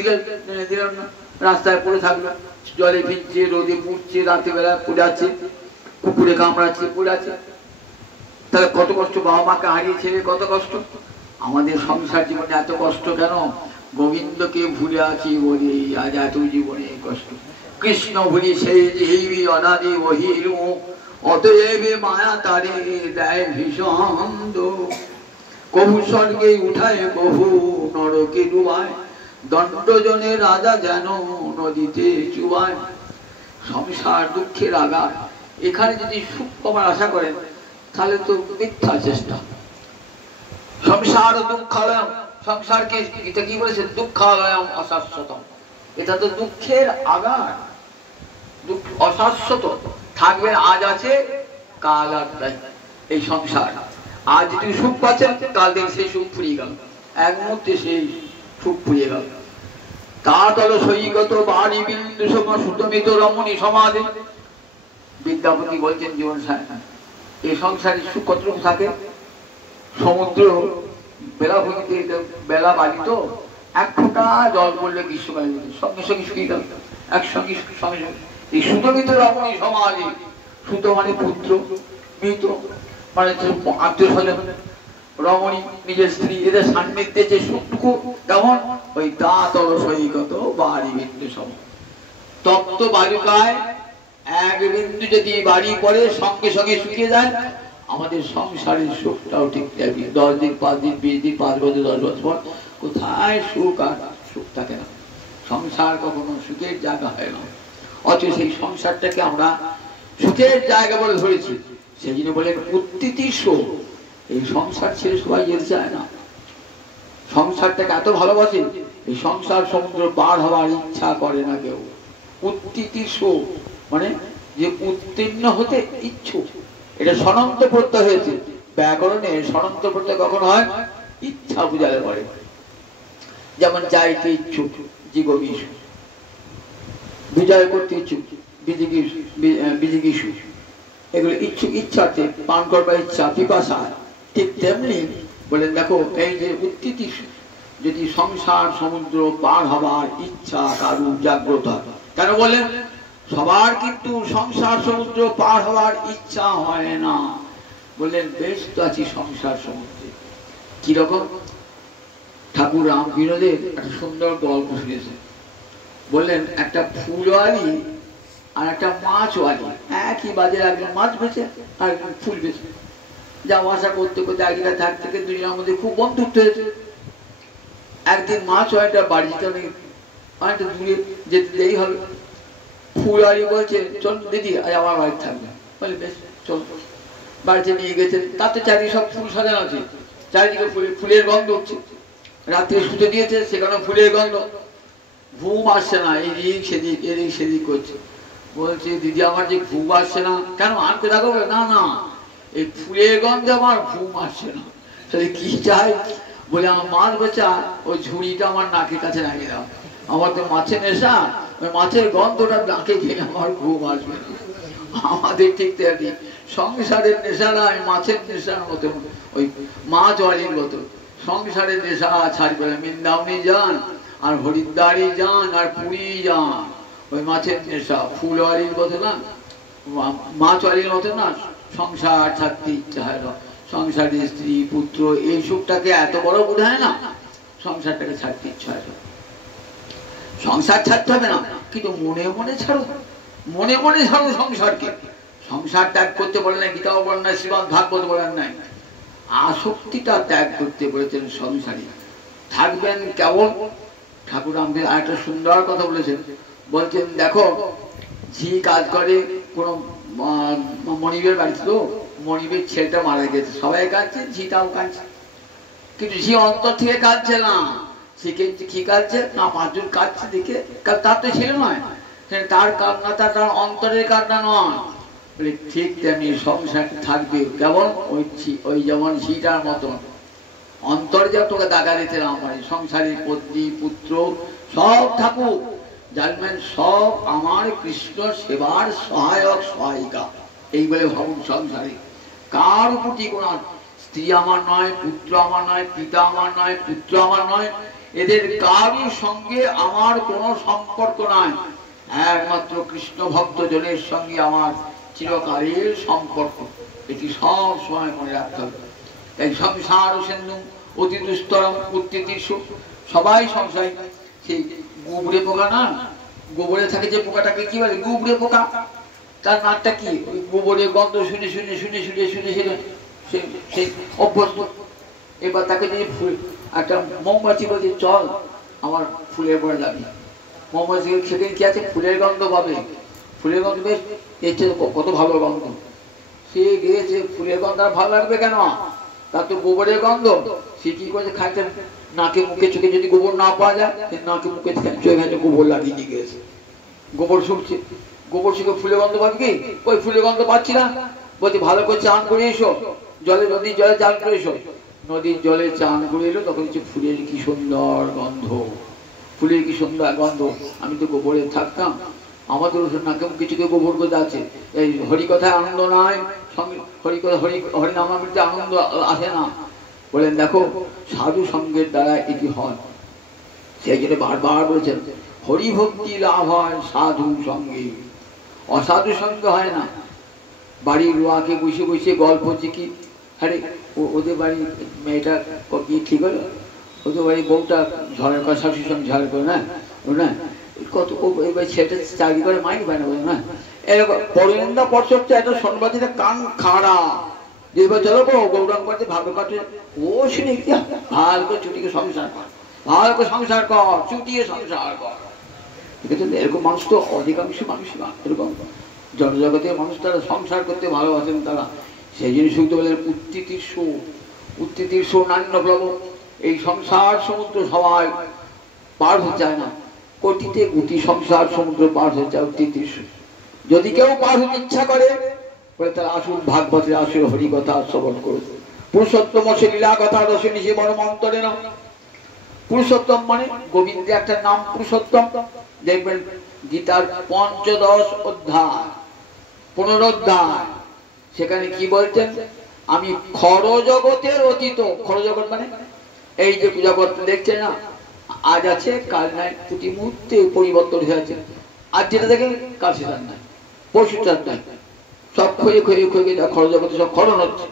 দিলাম না, রাস্তায় পড়ে থাকলো, জলে ভিজছে, রোদে পুড়ছে, রাতে বেলা পড়ে আছে, কুকুরে কামড়াচ্ছে, পড়ে আছে। তাহলে কত কষ্ট, বাবা মাকে হারিয়ে ছেলে কত কষ্ট। আমাদের সংসার জীবনে এত কষ্ট কেন? গোবিন্দকে ভুলে আছি বলে আজ এত জীবনে কষ্ট। কৃষ্ণ ভুলি সেই যে অনাদি বহির, অতএব মায়া তারে দেয় ভীষণ দুঃখ। কবু স্বর্গে উঠায়, কবু নরকে ডুবায়, দণ্ডজনে রাজা যেন নদীতে চুবায়। সংসার দুঃখের আঘাত, এখানে যদি সুখ পাবার আশা করেন তাহলে তো মিথ্যা চেষ্টা। সংসার দুঃখালয়ম, সংসারকে এটা কি বলেছে? দুঃখালয়ম অশাশ্বতম। এটা তো দুঃখের আগার, দুঃখ অশাশ্বত, থাকবে আজ আছে কাল আর নাই। এই সংসার আজ যদি সুখ পাচ্ছেন, কাল দিন সেই সুখ ফুরিয়ে গেল, এক মুহূর্তে সেই সুখ ফুরিয়ে গেল। তা তল সৈগত বাড়ি বিন্দু সম সুতমিত রমণী সমাধি। বিদ্যাপতি বলছেন জীবন সায়না, এই সংসারে সুখ কতটুকু থাকে? সমুদ্র বেলাভূমিতে বেলা বাড়ি তো, এক ফোঁটা জল পড়লে গ্রীষ্মকালে সঙ্গে সঙ্গে শুকিয়ে গেল, একসঙ্গে সঙ্গে সঙ্গে। এই সুতমিত রমণী সমাধি, সুত মানে পুত্র, মৃত মানে আত্মীয় স্বজন, রমণী নিজের স্ত্রী, এদের সান্নিধ্যে যে সুখটুকু কেমন? ওই দাতল সৈকত বাড়ি বিন্দু সম। তপ্ত বালুকায় এক বিন্দু যদি বাড়ি পড়ে সঙ্গে সঙ্গে শুকিয়ে যায়, আমাদের সংসারের সুখটাও ঠিক থাকবে। 10 দিন 5 দিন 20 দিন 5 বছর 10 বছর পর কোথায় সুখ আর সুখ থাকে না। সংসার কখনো সুখের জায়গা হয় না, অথচ সেই সংসারটাকে আমরা সুখের জায়গা বলে ধরেছি। সেই জন্য বলে উত্তিতিস্ব, এই সংসার ছেড়ে সবাই যেতে চায় না। সংসারটাকে এত ভালোবাসে, এই সংসার সমুদ্র পার হওয়ার ইচ্ছা করে না কেউ। উত্তিতিস্ব মানে যে উত্তীর্ণ হতে ইচ্ছুক, এটা সনন্ত প্রত্যয় হয়েছে। ব্যাকরণে সনন্ত প্রত্যয় কখন হয়? ইচ্ছা বুঝালে পরে। যেমন যাইতে ইচ্ছুক, জিগবিষু, বিজয় করতে ইচ্ছুক, বিজিগিষু, এগুলো ইচ্ছুক, ইচ্ছাতে পান করবার ইচ্ছা, পিপাসা। ঠিক তেমনি বলেন দেখো, এই যে উত্তিতিস্ব, যদি সংসার সমুদ্র পার হবার ইচ্ছা কারু জাগ্রত হয়। কেন বলেন? সবার কিন্তু সংসার সমুদ্র পার হওয়ার ইচ্ছা হয় না। বললেন বেশ তো আছি সংসার সমুদ্রে। কিরকম? ঠাকুর রামবিনোদের একটা সুন্দর গল্প শুনেছেন। বললেন একটা ফুলওয়ালি আর একটা মাছওয়ালি একই বাজারে, একজন মাছ বেচে আর একজন ফুল বেচে। যাওয়া আসা করতে করতে এক জায়গায় থাকতে থেকে দুজনের মধ্যে খুব বন্ধুত্ব হয়েছে। একদিন মাছওয়ালিটা বাড়ি যেতে অনেকটা দূরে, যেতে দেরি হবে। ফুলওয়ালি বলছে চল দিদি আজ আমার বাড়ি থাকবে। বলে বেশ চল। বাড়িতে নিয়ে গেছে, তাতে চারিদিকে সব ফুল সাজানো আছে, চারিদিকে ফুলের গন্ধ উঠছে। রাত্রে শুতে দিয়েছে, সেখানে ফুলের গন্ধ। ঘুম আসছে না, এদিক সেদিক এদিক সেদিক করছে। বলছে দিদি আমার যে ঘুম আসছে না। কেন? আনতে থাকো? না না, এই ফুলের গন্ধে আমার ঘুম আসছে না। তাহলে কি চাই? বলে আমার মাছ বেচা ওই ঝুড়িটা আমার নাকের কাছে লাগিয়ে দাও। আমার তো মাছের নেশা, ওই মাছের গন্ধটা নাকে খেয়ে আমার ঘুম আসবে না। আমাদের ঠিক তেমনি সংসারের নেশা নয়, মাছের নেশার মতো, ওই মাছওয়ালির মতো সংসারের নেশা ছাড়বে না। বৃন্দাবনে যান আর হরিদ্বারে যান আর পুরী যান, ওই মাছের নেশা। ফুলওয়ালির মতো না, মাছওয়ালির মতো না, সংসার ছাড়তে ইচ্ছা হয় না। সংসারে স্ত্রী পুত্র এই সুখটাকে এত বড় বোঝায় না, সংসারটাকে ছাড়তে ইচ্ছা হয় না। সংসার ছাড়তে হবে না, কিন্তু মনে মনে ছাড়ো, মনে মনে ছাড়ো সংসারকে। সংসার ত্যাগ করতে বলেন নাই, গীতাও বলেন নাই, শ্রীমদ্ ভাগবত বলেন নাই। আসক্তিটা ত্যাগ করতে বলেছেন। সংসারী থাকবেন কেমন? ঠাকুর আমাদের আরেকটা সুন্দর কথা বলেছেন। বলছেন দেখো, ঝি কাজ করে কোন মনিবের বাড়িতে, তো মনিবের ছেলেটা মারা গেছে, সবাই কাঁদছে, ঝিটাও কাঁদছে, কিন্তু ঝি অন্তর থেকে কাঁদছে না। কি কাঁদছে না? 5 জন কাঁদছে দেখে, তার তো ছেলে নয়, তার কান্নাটা তার অন্তরের কান্না নয়। ঠিক তেমনি সংসার থাকবে কেমন? ওই যেমন ঝিটার মতন অন্তর যে তোকে দাগা দিতে না পারে। সংসারের পত্নী পুত্র সব থাকুক, জানবেন সব আমার কৃষ্ণ সেবার সহায়ক সহায়িকা। এই বলে ভাবুন সংসারে কার প্রতি কোন স্ত্রী আমার নয়, পুত্র আমার নয়, পিতা আমার নয়, পুত্র আমার নয়, এদের কারোর সঙ্গে আমার কোনো সম্পর্ক নাই। একমাত্র কৃষ্ণ ভক্ত জনের সঙ্গে আমার চিরকালের সম্পর্ক। এটি সব সময় মনে রাখতে হবে। এই সংসার সিন্ধু অতি দুস্তরম উত্তিতিস্ব, সবাই সংসারী। সেই গুবরে পোকা না, গোবরে থাকে যে পোকাটাকে কি বলে? গুবরে পোকা। তার নাকটা কি? ওই গোবরের গন্ধ শুনে শুনে শুনে শুনে শুনে শুনে সেই অভ্যস্ত। এবার তাকে যদি ফুল একটা মোমবাতি বলছে চল আমার ফুলের পরে যাবি, মোমবাতি খেতে কি আছে? ফুলের গন্ধ পাবে। ফুলের গন্ধ বেশ, এর কত ভালো গন্ধ। সে গিয়েছে, ফুলের গন্ধ আর ভালো লাগবে কেন? তার তো গোবরের গন্ধ। সে কি করে খাইতে, নাকে মুখে চোখে যদি গোবর না পাওয়া যায়, নাকে মুখে চোখে খাইতে গোবর লাগিয়ে দিয়ে গেছে, গোবর শুকছে। গোবর শুকে ফুলের গন্ধ পাবি কি? ওই ফুলের গন্ধ পাচ্ছি না, বলছি ভালো করে চান করে এসো, জলে নদীর জলে চান করে এসো। নদীর জলে চান করে এলো, তখন হচ্ছে ফুলের কি সুন্দর গন্ধ, ফুলের কি সুন্দর গন্ধ। আমি তো গোবরে থাকতাম, আমাদের নাকে মুখে চোখে গোবর গোজা আছে। এই হরিকথায় আনন্দ নাই, হরিকথা হরিনামামৃতে আনন্দ আসে না। বলেন দেখো সাধু সঙ্গের দ্বারা এটি হয়। সেই জন্য বারবার বলেছেন হরিভক্তি লাভ হয় সাধু সঙ্গে, অসাধু সঙ্গে হয় না। বাড়ির রোয়াকে বসে বসে গল্প চিকি, আরে ওদের বাড়ির মেয়েটা কি ঠিক হলো, ওদের বাড়ির বউটা ঝড়ের করে, শাশুর সঙ্গে ঝড় করে না, না কত এবার ছেলেটা চাকরি করে মাইনে পায় না, বলে না এরকম পরনিন্দা পরচর্চা। একটা সন্বাদীরা কান খাড়া, এবার চলো গৌরাঙ্গ বাড়িতে ভাগ্য কাটে, ও শুনে ভালো করে ছুটিকে সংসার কর, ভালো করে সংসার কর, চুটিয়ে সংসার কর। এরকম মানুষ তো অধিকাংশ মানুষই না, এরকম জনজগতের মানুষ তারা সংসার করতে ভালোবাসেন তারা। সেই জন্য শুনতে বলেন উত্তিতীর্ষ নান্যপ্লব, এই সংসার সমুদ্র সবাই পার হতে চায় না, কোটিতে কোটি সংসার সমুদ্র পার হতে চায় উত্তিতীর্ষ। যদি কেউ পার হতে ইচ্ছা করে বলে তারা আসুন ভাগবতের আসুন হরিকথা শ্রবণ করুন। পুরুষোত্তম সে লীলা কথা রসিনী সে বড় মন্তরে না। পুরুষোত্তম মানে গোবিন্দের একটা নাম পুরুষোত্তম। দেখবেন গীতার ৫ম অধ্যায় পুনরুদ্ধার, সেখানে কি বলছেন, আমি খর জগতের অতীত। খর জগৎ মানে এই যে জগৎ দেখছে না, আজ আছে কাল নাই, প্রতি মুহূর্তে পরিবর্তন হয়ে আছে। আজ যেটা দেখেন কাল সেটা নাই, পরশু তার নাই, সব ক্ষয়ে ক্ষয়ে ক্ষয়ে যা খর জগতে সব খরণ হচ্ছে।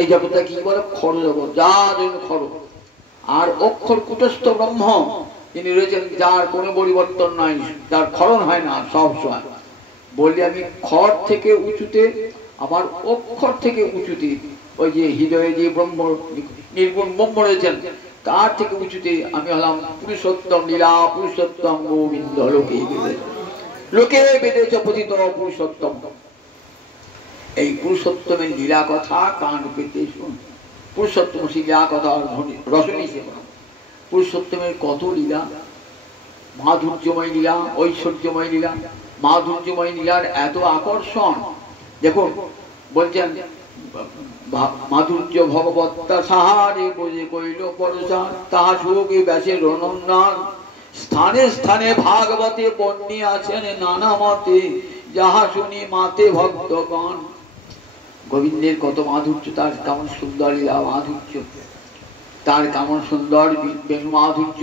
এই জগৎটা কি বলে খর জগৎ, যা জন্য খর। আর অক্ষর কুটস্থ ব্রহ্ম তিনি রয়েছেন, যার কোনো পরিবর্তন নাই, যার খরণ হয় না সব সময়। বললি আমি খর থেকে উঁচুতে, আবার অক্ষর থেকে উঁচুতে, ওই যে হৃদয়ে যে ব্রহ্ম নির্গুণ ব্রহ্ম রয়েছেন তার থেকে উঁচুতে আমি হলাম পুরুষোত্তম লীলা পুরুষোত্তম গোবিন্দ লোকে লোকে বেদেশ পতিত পুরুষোত্তম। এই পুরুষোত্তমের লীলা কথা কান পেতে শুন। পুরুষোত্তম সেই লীলা কথা রসনী সেবা। পুরুষোত্তমের কত লীলা, মাধুর্যময় লীলা, ঐশ্বর্যময় লীলা। মাধুর্যময় লীলার এত আকর্ষণ, দেখুন বলছেন মাধুর্য ভগবত্তা সাহারে বোঝে কইল পরশান, তাহা সুখে ব্যাসে রণন্দান। স্থানে স্থানে ভাগবতে বন্যী আছেন নানা মতে, যাহা শুনি মাতে ভক্তগণ। গোবিন্দের কত মাধুর্য, তার কেমন সুন্দর লীলা মাধুর্য, তার কেমন সুন্দর বেণু মাধুর্য,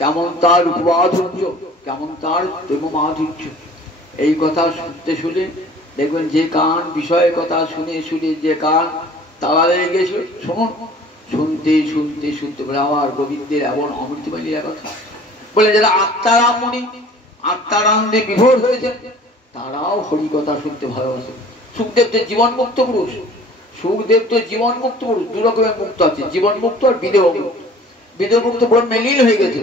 কেমন তার উপমাধুর্য, কেমন তার প্রেম মাধুর্য। এই কথা শুনতে শুনে দেখবেন যে কান বিষয়ের কথা শুনে শুনে যে কান তালা লেগে গেছে, শুনুন শুনতে শুনতে শুনতে বলে আমার গোবিন্দের এমন অমৃতময় লীলা কথা। বলে যারা আত্মারামণি আত্মারামে বিভোর হয়েছে তারাও হরিকথা শুনতে ভালোবাসে। সুখদেব তো জীবন মুক্ত পুরুষ, সুখদেব তো জীবন মুক্ত পুরুষ। দু রকমের মুক্ত আছে, জীবন মুক্ত আর বিদেহ মুক্ত। বিদেহ মুক্ত ব্রহ্মে লীন হয়ে গেছে,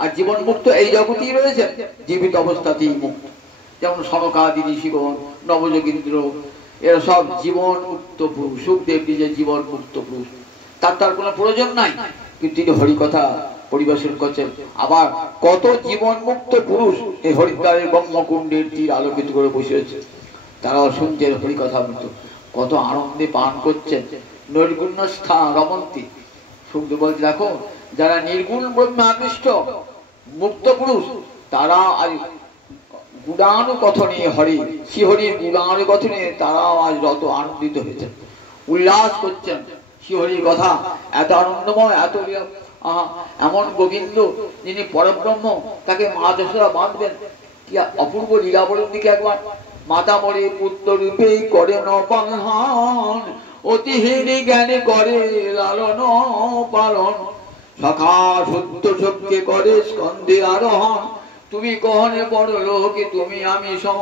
আর জীবন মুক্ত এই জগতেই রয়েছে, জীবিত অবস্থাতেই মুক্ত। যেমন সনকাদি ঋষিগণ, নবযোগীন্দ্র, এরা সব জীবন মুক্ত পুরুষ। সুখদেব নিজে জীবন মুক্ত পুরুষ, তার কোনো প্রয়োজন নাই, কিন্তু তিনি হরিকথা পরিবেশন করছেন। আবার কত জীবন মুক্ত পুরুষ এই হরিদ্বারের ব্রহ্মকুণ্ডের তীর আলোকিত করে বসে আছে, তারাও শুনছেন হরিকথা মৃত, কত আনন্দে পান করছেন। নৈর্গুণ্য স্থান রমন্তি। সুখদেব বলছে দেখো যারা নির্গুণ ব্রহ্মে আকৃষ্ট মুক্ত পুরুষ, তারা আজ গুণানুকথনে হরি শ্রীহরির গুণানুকথনে তারাও আজ যত আনন্দিত হয়েছেন, উল্লাস করছেন। শ্রীহরির কথা এত আনন্দময়, এত এমন গোবিন্দ যিনি পরব্রহ্ম, তাকে মা যশোদা বাঁধবেন, কি অপূর্ব লীলা বলুন দিকে একবার। মাতা মরে পুত্র রূপে করে নপালন, অতিহীন জ্ঞানে করে লালন পালন, সখা সত্য শক্তি করে স্কন্ধে আরোহণ, তুমি কহনে বড় লোকে তুমি আমি সম,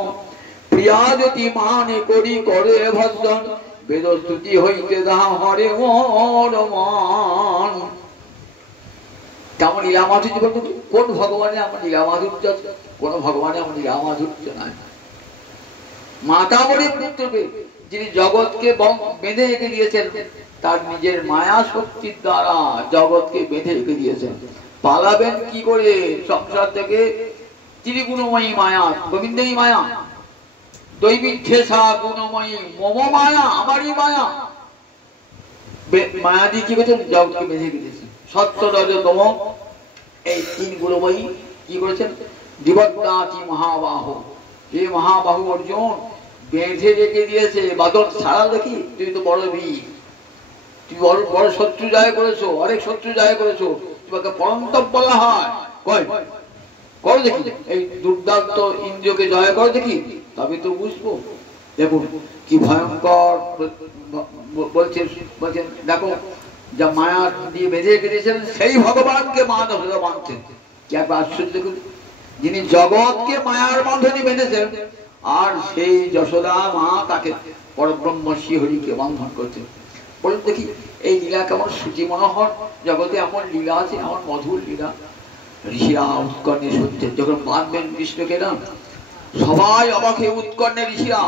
প্রিয়া যদি মানে করি করে ভজন, বেদস্তুতি হইতে দাহা হরে মোর মন। কেমন লীলা মাধুর্য বলতো, কোন ভগবানে আমার লীলা মাধুর্য আছে? কোন ভগবানে আমার লীলা মাধুর্য নাই। মাতামরি পুত্রকে যিনি জগৎকে বেঁধে রেখে দিয়েছেন, তার নিজের মায়া শক্তির দ্বারা জগৎকে বেঁধে রেখে দিয়েছেন। পালাবেন কি করে সংসার থেকে? ত্রিগুণময়ী মায়া, গোবিন্দেই মায়া, দৈবিধ্যেশা গুণময়ী মম মায়া, আমারই মায়া। মায়া দিয়ে কি করেছেন? জগৎকে বেঁধে রেখে দিয়েছেন। সত্য রজ তম, এই তিন গুণময়ী কি করেছেন? জীবদ্দাতি মহাবাহু, যে মহাবাহু অর্জুন বেঁধে রেখে দিয়েছে। বাদল ছাড়া দেখি, তুই তো বড় বীর, তুই বড় শত্রু জয় করেছো, অনেক শত্রু জয় করেছো, তোমাকে পরন্তপ বলা হয়। করো দেখি, এই দুর্দান্ত ইন্দ্রকে জয় করো দেখি, তবে তো বুঝবো। দেখুন কি ভয়ঙ্কর বলছেন। দেখো, যা মায়া দিয়ে বেঁধে রেখে দিয়েছেন সেই ভগবানকে মা যশোদা মানছেন। কি একবার আশ্চর্য দেখুন, যিনি জগৎকে মায়ার বন্ধনে বেঁধেছেন, আর সেই যশোদা মা তাকে পরব্রহ্ম শ্রীহরিকে বন্ধন করছেন। বলুন দেখি, এই লীলা কেমন সূচি মনোহর। জগতে এমন লীলা আছে, এমন মধুর লীলা। ঋষিরা উৎকর্ণে সত্যেন, যখন বাঁধবেন কৃষ্ণকে না, সবাই অবাকে উৎকর্ণে ঋষিরা,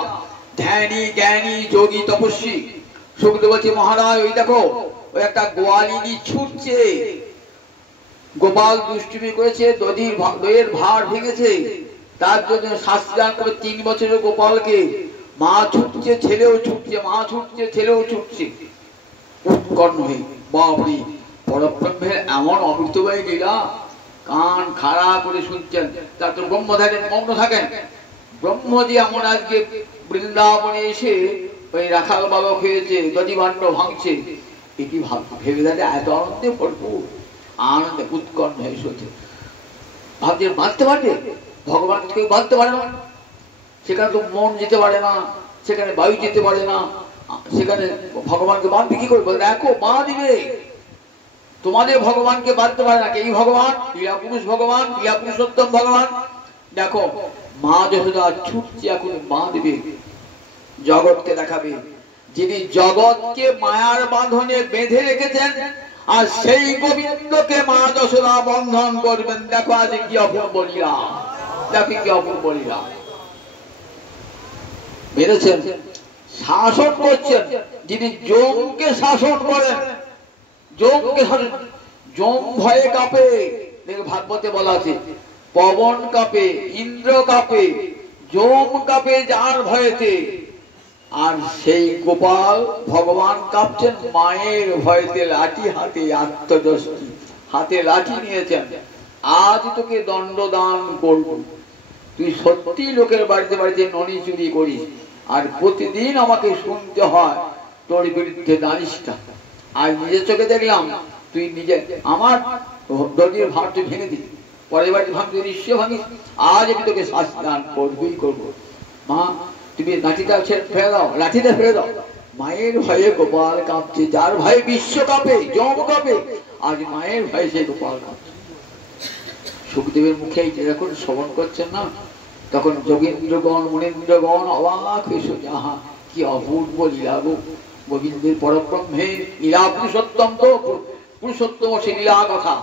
ধ্যানী জ্ঞানী যোগী তপস্বী। সুখদেব বলছে, মহারাজ ওই দেখো, ওই একটা গোয়ালিনী ছুটছে, গোপাল দুষ্টুমি করেছে, দইয়ের ভার ভেঙেছে, তার জন্য শাস্তি দান করে 3 বছরের গোপালকে। মা ছুটছে, ছেলেও ছুটছে, মা ছুটছে, ছেলেও ছুটছে। উৎকর্ণ হয়ে বাবরি, পরব্রহ্মের এমন অমৃতময় লীলা, কান খাড়া করে শুনছেন। তার তো ব্রহ্ম থাকেন, মগ্ন থাকেন। ব্রহ্ম যে এমন আজকে বৃন্দাবনে এসে ওই রাখাল বালক হয়েছে, দধিভাণ্ড ভাঙছে, এটি ভেবে দেখে এত আনন্দে ভরপুর, আনন্দে উৎকর্ণ হয়ে শুনছে। ভাবছে বাঁধতে পারবে, ভগবান কেউ বাঁধতে পারে না। সেখানে তো মন যেতে পারে না, সেখানে বায়ু যেতে পারে না, সেখানে ভগবানকে বাঁধবে কি করে? দেখো মা দিবে, তোমাদের ভগবানকে বাঁধতে পারে না। এই ভগবান ক্রিয়া পুরুষ ভগবান, ক্রিয়া পুরুষোত্তম ভগবান। দেখো মা যশোদা ছুটছে, এখন মা দিবে, জগৎকে দেখাবে, যিনি জগৎকে মায়ার বাঁধনে বেঁধে রেখেছেন, আর সেই গোবিন্দকে মা যশোদা বন্ধন করবেন। দেখো আজ কি অপূর্ব লীলা, দেখো কি অপূর্ব লীলা। বেঁধেছেন, শাসন করছেন, যিনি যমকে শাসন করেন। যমকে শাসন, যম ভয়ে কাঁপে। ভাগবতে বলা আছে, পবন কাঁপে, ইন্দ্র কাঁপে, যম কাঁপে যার ভয়েতে। আর সেই গোপাল ভগবান কাঁপছেন মায়ের ভয়েতে। লাঠি হাতে, আত্মযষ্টি হাতে লাঠি নিয়েছেন। আজ তোকে দণ্ডদান করব, তুই সত্যি লোকের বাড়িতে বাড়িতে ননি চুরি করিস, আর প্রতিদিন আমাকে শুনতে হয় তোর বিরুদ্ধে নালিশটা। আজ নিজের চোখে দেখলাম তুই নিজে আমার দলির ভার তুই ভেঙে দিবি, পরের বাড়ি ভাঙতে নিশ্চয় ভাঙিস। আজ আমি তোকে শাস্তি দান করবই করবো। মা তুমি লাঠিটা ফেলে দাও, লাঠিটা ফেলে দাও। মায়ের ভয়ে গোপাল কাঁপছে, যার ভয়ে বিশ্ব কাঁপে, যম কাঁপে, আজ মায়ের ভয়ে সেই গোপাল কাঁপছে। সুখদেবের মুখে যখন শ্রবণ করছেন না, তখন যোগীন্দ্রগণ মুনীন্দ্রগণ অবাক হয়েছে, যাহা কি অপূর্ব লীলা গো। গোবিন্দের পরব্রহ্মের লীলা পুরুষোত্তম, তো পুরুষোত্তম সে লীলা কথা।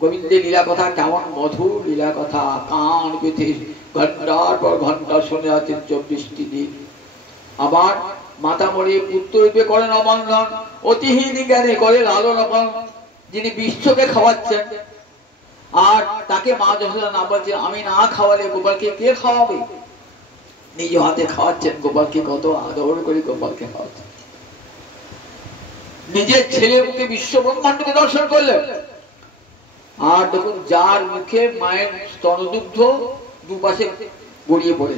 গোবিন্দের লীলা কথা কেমন মধুর লীলা কথা, কান পেতে ঘন্টার পর ঘন্টা শুনে আছেন 24টি দিন। আবার মাতা মরে পুত্র রূপে করেন অবন্ধন, অতিহীন জ্ঞানে করে লালন পালন। যিনি বিশ্বকে খাওয়াচ্ছেন, আর তাকে মা যশোদা না বলছে আমি না খাওয়ালে গোপালকে কে খাওয়াবে? নিজ হাতে খাওয়াচ্ছেন গোপালকে, কত আদর করে গোপালকে খাওয়াচ্ছেন। নিজের ছেলের মুখে বিশ্ব ব্রহ্মাণ্ডকে দর্শন করলেন। আর দেখুন, যার মুখে মায়ের স্তনদুগ্ধ দুপাশে গড়িয়ে পড়ে,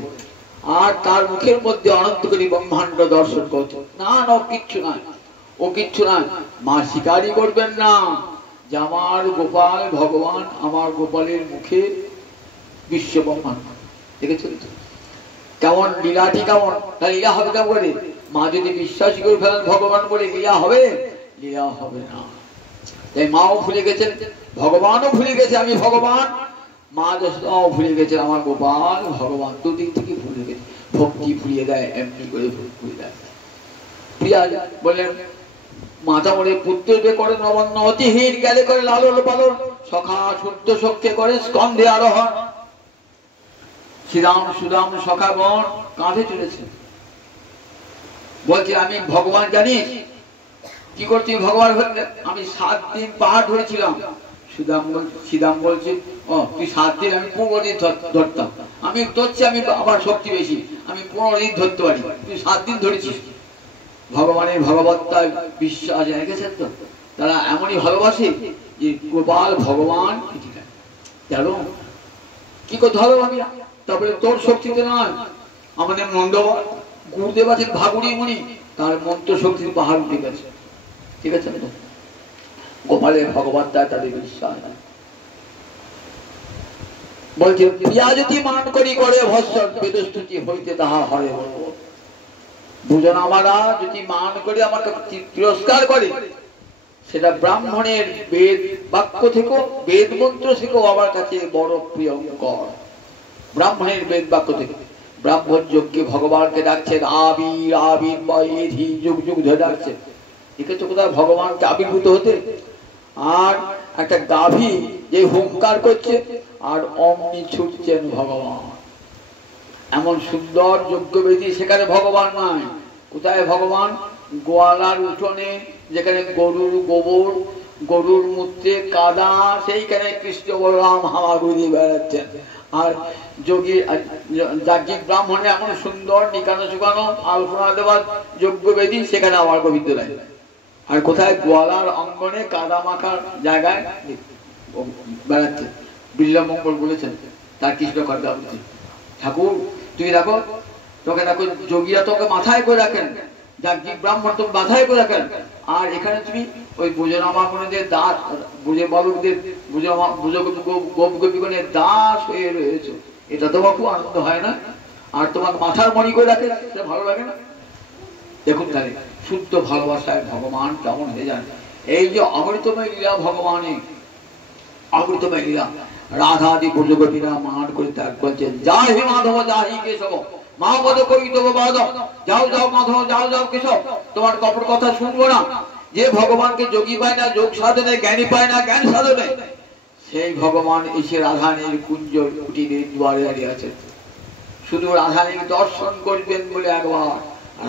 আর তার মুখের মধ্যে অনন্তকারী ব্রহ্মাণ্ড দর্শন করতো না। না কিচ্ছু নয়, ও কিচ্ছু নয়। মা স্বীকারই করবেন না যে আমার গোপাল ভগবান, আমার গোপালের মুখে বিশ্ব ব্রহ্মাণ্ড। দেখেছেন তো কেমন লীলাটি, কেমন তা লীলা হবে কেমন করে? মা যদি বিশ্বাস করে ফেলেন ভগবান বলে, লীলা হবে? লীলা হবে না। তাই মাও ভুলে গেছেন, ভগবানও ভুলে গেছে আমি ভগবান, মা যশোদাও ভুলে গেছেন আমার গোপাল ভগবান। দুদিক থেকে ভুলে গেছে, ভক্তি ভুলিয়ে দেয়, এমনি করে ভুলিয়ে দেয়। প্রিয়া বললেন মাতা মরে পুত্রকে করেন অবন্য, অতিহীন গেলে করে লালন পালন, সখা শুদ্ধ শক্তি করে স্কন্ধে আরোহণ। শ্রীরাম সুদাম সখাগণ কাঁধে চলেছে, বলছে আমি ভগবান জানিস কি করছি ভগবান হলে? আমি 7 দিন পাহাড় ধরেছিলাম। শ্রীরাম বলছে ও তুই 7 দিন, আমি 15 দিন ধরতাম। আমি ধরছি, আমি আবার শক্তি বেশি, আমি 15 দিন ধরতে পারি, তুই 7 দিন ধরেছিস। ভগবানের ভগবত্তায় বিশ্বাস রেখেছেন তো, তারা এমনই ভালোবাসে যে গোপাল ভগবান কেন কি করতে হবে আমি, তারপরে তোর শক্তিতে নয়, আমাদের নন্দবান গুরুদেব আছেন ভাগুড়ি মুনি, তার মন্ত্র শক্তির পাহাড় উঠে গেছে। ঠিক আছে, গোপালের ভগবত্তায় তাদের বিশ্বাস বলছে প্রিয়া যদি মান করি করে ভৎসন বেদস্তুতি হইতে তাহা হরে বলব। দুজন আমারা যদি মান করে আমাকে তিরস্কার করে, সেটা ব্রাহ্মণের বেদ বাক্য থেকেও বেদ মন্ত্র থেকেও আমার কাছে বড় প্রিয়ঙ্কর। ব্রাহ্মণের বেদ বাক্য থেকে ব্রাহ্মণ যজ্ঞে ভগবানকে ডাকছেন আবির আবির বৈধি, যুগ যুগ ধরে ডাকছেন। দেখেছো কোথায় ভগবানকে আবির্ভূত হতে? আর একটা গাভী যে হুঙ্কার করছে আর অমনি ছুটছেন ভগবান। এমন সুন্দর যজ্ঞবেদী, সেখানে ভগবান নাই। কোথায় ভগবান? গোয়ালার উঠোনে, যেখানে গরুর গোবর, গরুর মূত্রে কাদা, সেইখানে কৃষ্ণ বলরাম হাওয়া ঘুরিয়ে বেড়াচ্ছেন। আর যোগী যাজ্ঞিক ব্রাহ্মণে এমন সুন্দর নিকানো শুকানো আলপনা দেওয়ার যজ্ঞবেদী, সেখানে আবার গোবিন্দ নাই। আর কোথায়? গোয়ালার অঙ্গনে কাদা মাখার জায়গায় বেড়াচ্ছে। বিল্লমঙ্গল বলেছেন তার কৃষ্ণ কথা বলছে, ঠাকুর তুই দেখো, তোকে দেখো যোগীরা তোকে মাথায় করে রাখেন, যাজ্ঞিক ব্রাহ্মণ তোকে মাথায় করে রাখেন, আর এখানে তুমি ওই বুজনামাগণের দাস, বুঝে বালকদের গোপগোপীগণের দাস হয়ে রয়েছে। এটা তোমার খুব আনন্দ হয় না? আর তোমার মাথার মণি করে রাখে, সেটা ভালো লাগে না? দেখুন তাহলে শুদ্ধ ভালোবাসায় ভগবান কেমন হয়ে যায়। এই যে অমৃতময় লীলা ভগবানের, অমৃতময় লীলা, রাধাদি ব্রজগোপীরা মান করে ত্যাগ বলছেন যাই হে মাধব যাহি কেশব মাধব করি তব বাধব, যাও যাও মাধব, যাও যাও কেশব, তোমার কপট কথা শুনবো না। যে ভগবানকে যোগী পায় না যোগ সাধনে, জ্ঞানী পায় না জ্ঞান সাধনে, সেই ভগবান এসে রাধানীর কুঞ্জ কুটিরের দুয়ারে দাঁড়িয়ে আছেন। শুধু রাধানীর দর্শন করবেন বলে একবার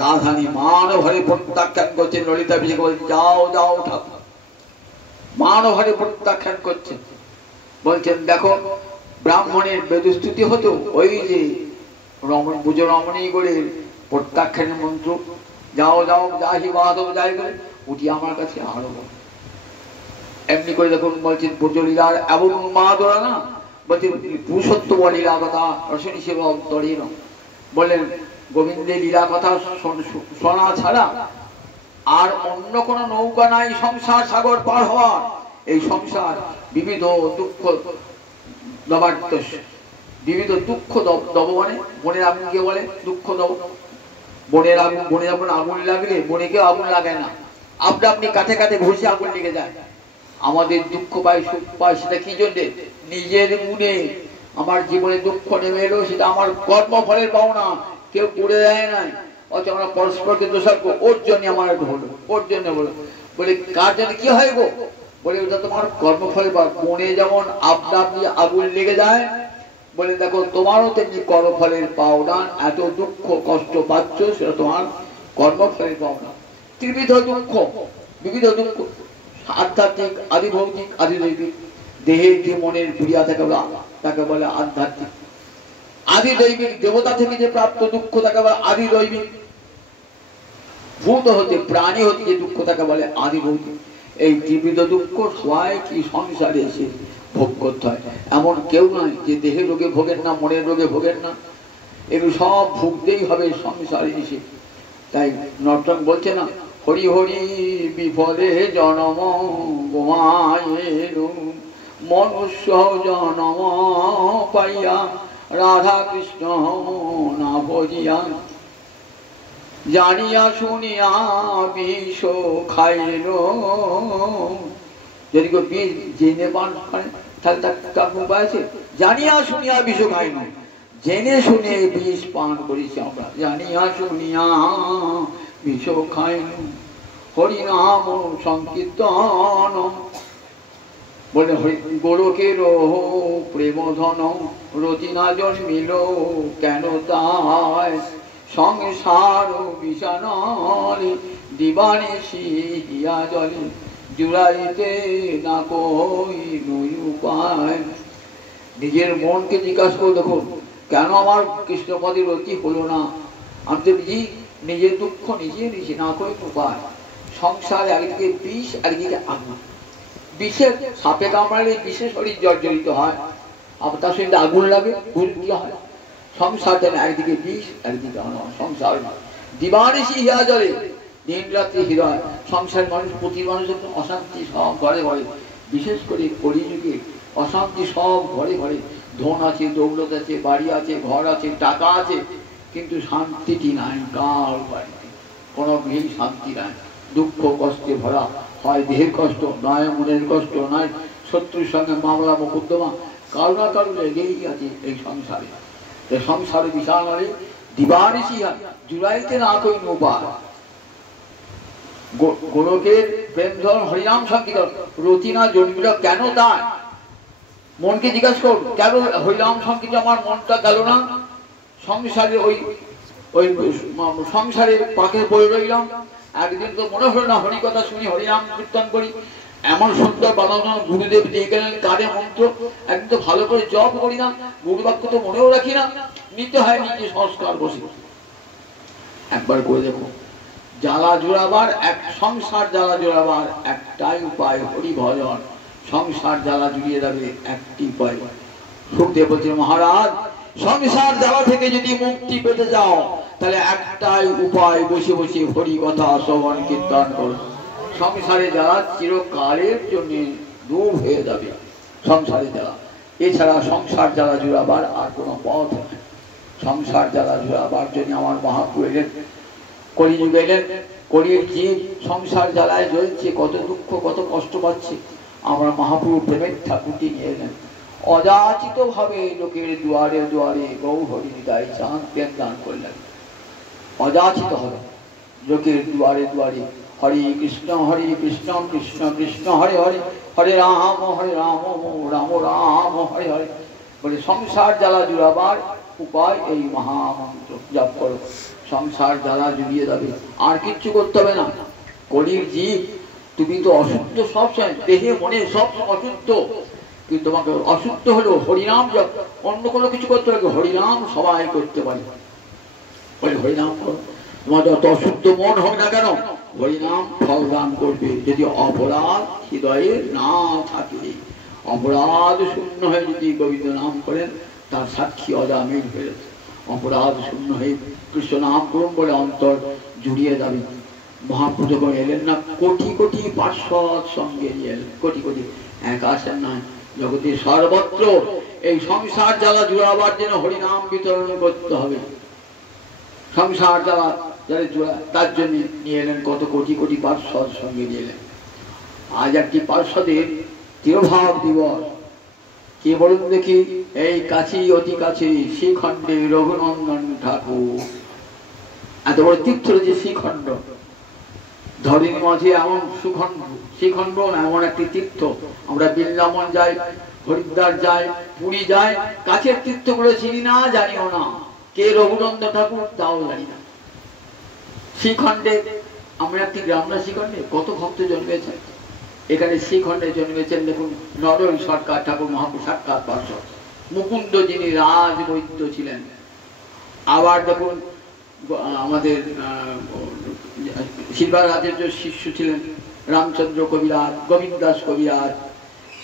রাধানী মানভরে প্রত্যাখ্যান করছেন। ললিতা বিজয় বলছেন যাও যাও ঠাকুর, মানভরে প্রত্যাখ্যান করছেন। বলছেন দেখো ব্রাহ্মণের বেদস্তুতি হতো, ওই যে বুঝ রমণী করে প্রত্যাখ্যানের মন্ত্র, যাও যাও যাহি মাধব যাই করে উঠি আমার কাছে আরো এমনি করে দেখুন। বলছেন ব্রজলীলার এমন উন্মাদনা না, বলছেন পুরুষত্ব লীলা কথা রসনী সেবক দড়িয়ে না। বললেন গোবিন্দের লীলা কথা শোনা ছাড়া আর অন্য কোন নৌকা নাই সংসার সাগর পার হওয়ার। এই সংসার বিবিধ দুঃখ দবার্ত, বিবিধ দুঃখ দব মানে বনের আগুনকে বলে দুঃখ দব। বনের আগুন, বনে যখন আগুন লাগলে বনে কেউ আগুন লাগায় না, আপনা আপনি কাছে কাছে ঘষে আগুন লেগে যায়। আমাদের দুঃখ পাই সুখ পাই, সেটা কি জন্যে? নিজের গুণে আমার জীবনে দুঃখ নেমে এলো, সেটা আমার কর্মফলের পাওনা, কেউ করে দেয় নাই। অথচ আমরা পরস্পরকে দোষার ওর জন্য আমার হলো, ওর জন্য হলো বলে, কার জন্য কি হয় গো? বলে ওটা তোমার কর্মফল। বনে যেমন আপনা আপনি আগুন লেগে যায়, বলে দেখো তোমারও তেমনি কর্মফলের পাওনা। এত দুঃখ কষ্ট পাচ্ছ, সেটা তোমার কর্মফলের পাওনা। ত্রিবিধ দুঃখ, বিবিধ দুঃখ, আধ্যাত্মিক, আদি ভৌতিক, আদি দৈবিক। দেহের যে মনের ক্রিয়া তাকে বলে আধ্যাত্মিক। আদি দৈবিক দেবতা থেকে যে প্রাপ্ত দুঃখ তাকে বলে আদি দৈবিক। ভূত হতে প্রাণী হতে যে দুঃখ তাকে বলে আদি ভৌতিক। এই ত্রিবিধ দুঃখ সবাই কি সংসারে এসে ভোগ করতে হয়, এমন কেউ নয় যে দেহের রোগে ভোগেন না, মনের রোগে ভোগেন না। এগুলো সব ভুগতেই হবে সংসারে এসে। তাই নর্তন বলছে না, হরি হরি বিফলে জনম গোমায়ের মনুষ্য জনম পাইয়া রাধা কৃষ্ণ না ভজিয়া জানিয়া শুনিয়া বিষ খাইল। যদি কেউ বিষ জেনে পান করে তাহলে তার উপায় আছে? জানিয়া শুনিয়া বিষ খাইল, জেনে শুনে বিষ পান করেছি আমরা। জানিয়া শুনিয়া বিষ খাইল, হরিনাম সংকীর্তন। বলে গোলকের প্রেম ধন রতিনা জন্মিল কেন তাই সংসার বিষাণরে দিবানিশি হিয়া জলে জুড়াইতে না কই নই উপায়। নিজের মনকে জিজ্ঞাসা করে দেখুন, কেন আমার কৃষ্ণপদের রতি হলো না? আমি তো নিজের দুঃখ নিজে নিজে না কই উপায়। সংসারে একদিকে বিষ, একদিকে আগুন। বিষে সাপে কামড়ালে বিশেষ শরীর জর্জরিত হয়, আবার তার সঙ্গে আগুন লাগে, কি হয়? সংসার যেন একদিকে বিষ, একদিকে সংসার দিবানিশি হিয়া জলে, দিন রাত্রি হৃদয়। সংসার মানুষ, প্রতি মানুষ অশান্তি সব ঘরে ঘরে, বিশেষ করে কলিযুগে অশান্তি সব ঘরে ঘরে। ধন আছে, দৌলত আছে, বাড়ি আছে, ঘর আছে, টাকা আছে, কিন্তু শান্তিটি নাই কার বাড়িতে। কোনো গৃহে শান্তি নাই, দুঃখ কষ্টে ভরা, হয় দেহের কষ্ট, নয় মনের কষ্ট, নয় শত্রুর সঙ্গে মামলা মোকদ্দমা, কারো না কারো লেগেই আছে এই সংসারে। সংসারে বিশাল দিবানিশি জুড়াইতে না কই উপায়। গোলকের প্রেম ধন হরিনাম সংকীর্তন রতিনা জন্মিল কেন তাই? মনকে জিজ্ঞাসা করুন, কেন হরিনাম সংকীর্তন আমার মনটা গেল না? সংসারে ওই ওই সংসারে পাকে পড়ে রইলাম। একদিন তো মনে হলো না হরি কথা শুনি, হরিনাম কীর্তন করি। এমন সুন্দর বানানো গুরুদেব দিয়ে গেলেন কারে মন্ত্র, একদিন তো ভালো করে জপ করি না, গুরু বাক্য তো মনেও রাখি না। নিতে হয় নিজে সংস্কার বসে। একবার করে দেখো, জ্বালা জোড়াবার এক সংসার জ্বালা জোড়াবার একটাই উপায় হরি ভজন। সংসার জ্বালা জুড়িয়ে যাবে একটি উপায়। সুখদেব বলছেন, মহারাজ সংসার জ্বালা থেকে যদি মুক্তি পেতে যাও তাহলে একটাই উপায়, বসে বসে হরি কথা শ্রবণ কীর্তন করো। সংসারে জ্বালা চিরকালের জন্য দূর হয়ে যাবে, সংসারে জ্বালা। এছাড়া সংসার জ্বালা জুড়াবার আর কোনো পথ নেই। সংসার জ্বালা জুড়াবার জন্য আমার মহাপ্রভু এলেন, কলিযুগে এলেন। কলির জীব সংসার জ্বালায় জ্বলছে, কত দুঃখ কত কষ্ট পাচ্ছে। আমরা মহাপ্রভু প্রেমের ঠাকুরটি নিয়ে এলেন। অযাচিত ভাবে লোকের দুয়ারে দুয়ারে গৌ হরি নিতাই চাঁদ প্রেম দান করলেন। অযাচিত হবে লোকের দুয়ারে দুয়ারে হরে কৃষ্ণ কৃষ্ণ কৃষ্ণ হরে হরে, হরে রাম রাম রাম হরে হরে। বলে সংসার জ্বালা জুড়াবার উপায় এই মহামন্ত্র জপ করো। সংসার জ্বালা জুড়িয়ে যাবে, আর কিচ্ছু করতে হবে না। কলির জীব, তুমি তো অশুদ্ধ সবসময়, দেহে মনে সব অশুদ্ধ, কিন্তু তোমাকে অশুদ্ধ হলো হরিনাম জপ। অন্য কোনো কিছু করতে হবে, হরিনাম সবাই করতে পারে। বলে হরিনাম করো, তোমার যত অশুদ্ধ মন হোক না কেন, হরিনাম ফল দান করবে। যদি অপরাধ হৃদয়ে না থাকে, অপরাধ শূন্য হয়ে যদি গোবিন্দ নাম করেন, তার সাক্ষী অজামিল হয়েছে। অপরাধ শূন্য হয়ে কৃষ্ণ নাম করুন বলে অন্তর জুড়িয়ে যাবে। মহাপ্রভু যখন এলেন না, কোটি কোটি পার্শ্বদ সঙ্গে এলেন, কোটি কোটি, এক আসেন নয়, জগতের সর্বত্র এই সংসার জ্বালা জুড়াবার জন্য হরিনাম বিতরণ করতে হবে। সংসার জ্বালা যারা জোড়া, তার জন্য নিয়ে এলেন কত কোটি কোটি পার্শ্বদ সঙ্গে নিয়ে এলেন। আজ একটি পার্শ্বদের তিরোভাব দিবস। কে বলুন দেখি? এই কাছে অতি কাছে শ্রীখণ্ডে রঘুনন্দন ঠাকুর। এত বড় তীর্থ যে শ্রীখণ্ড, ধরির মাঝে এমন সুখণ্ড, শ্রীখণ্ড এমন একটি তীর্থ। আমরা বৃন্দাবন যাই, হরিদ্বার যাই, পুরী যাই, কাছের তীর্থগুলো চিনি না, জানিও না কে রঘুনন্দন ঠাকুর, তাও জানি না। শ্রীখণ্ডে আমরা একটি গ্রাম না, শ্রীখণ্ডে কত ভক্ত জন্মেছে। এখানে শ্রীখণ্ডে জন্মেছেন দেখুন নরহরি সরকার ঠাকুর মহাপ্রভু সাক্ষাৎ পার্শ্বদ, মুকুন্দ যিনি রাজবৈদ্য ছিলেন। আবার দেখুন আমাদের শিলবারাজের যে শিষ্য ছিলেন রামচন্দ্র কবিরাজ, গোবিন্দ দাস কবিরাজ,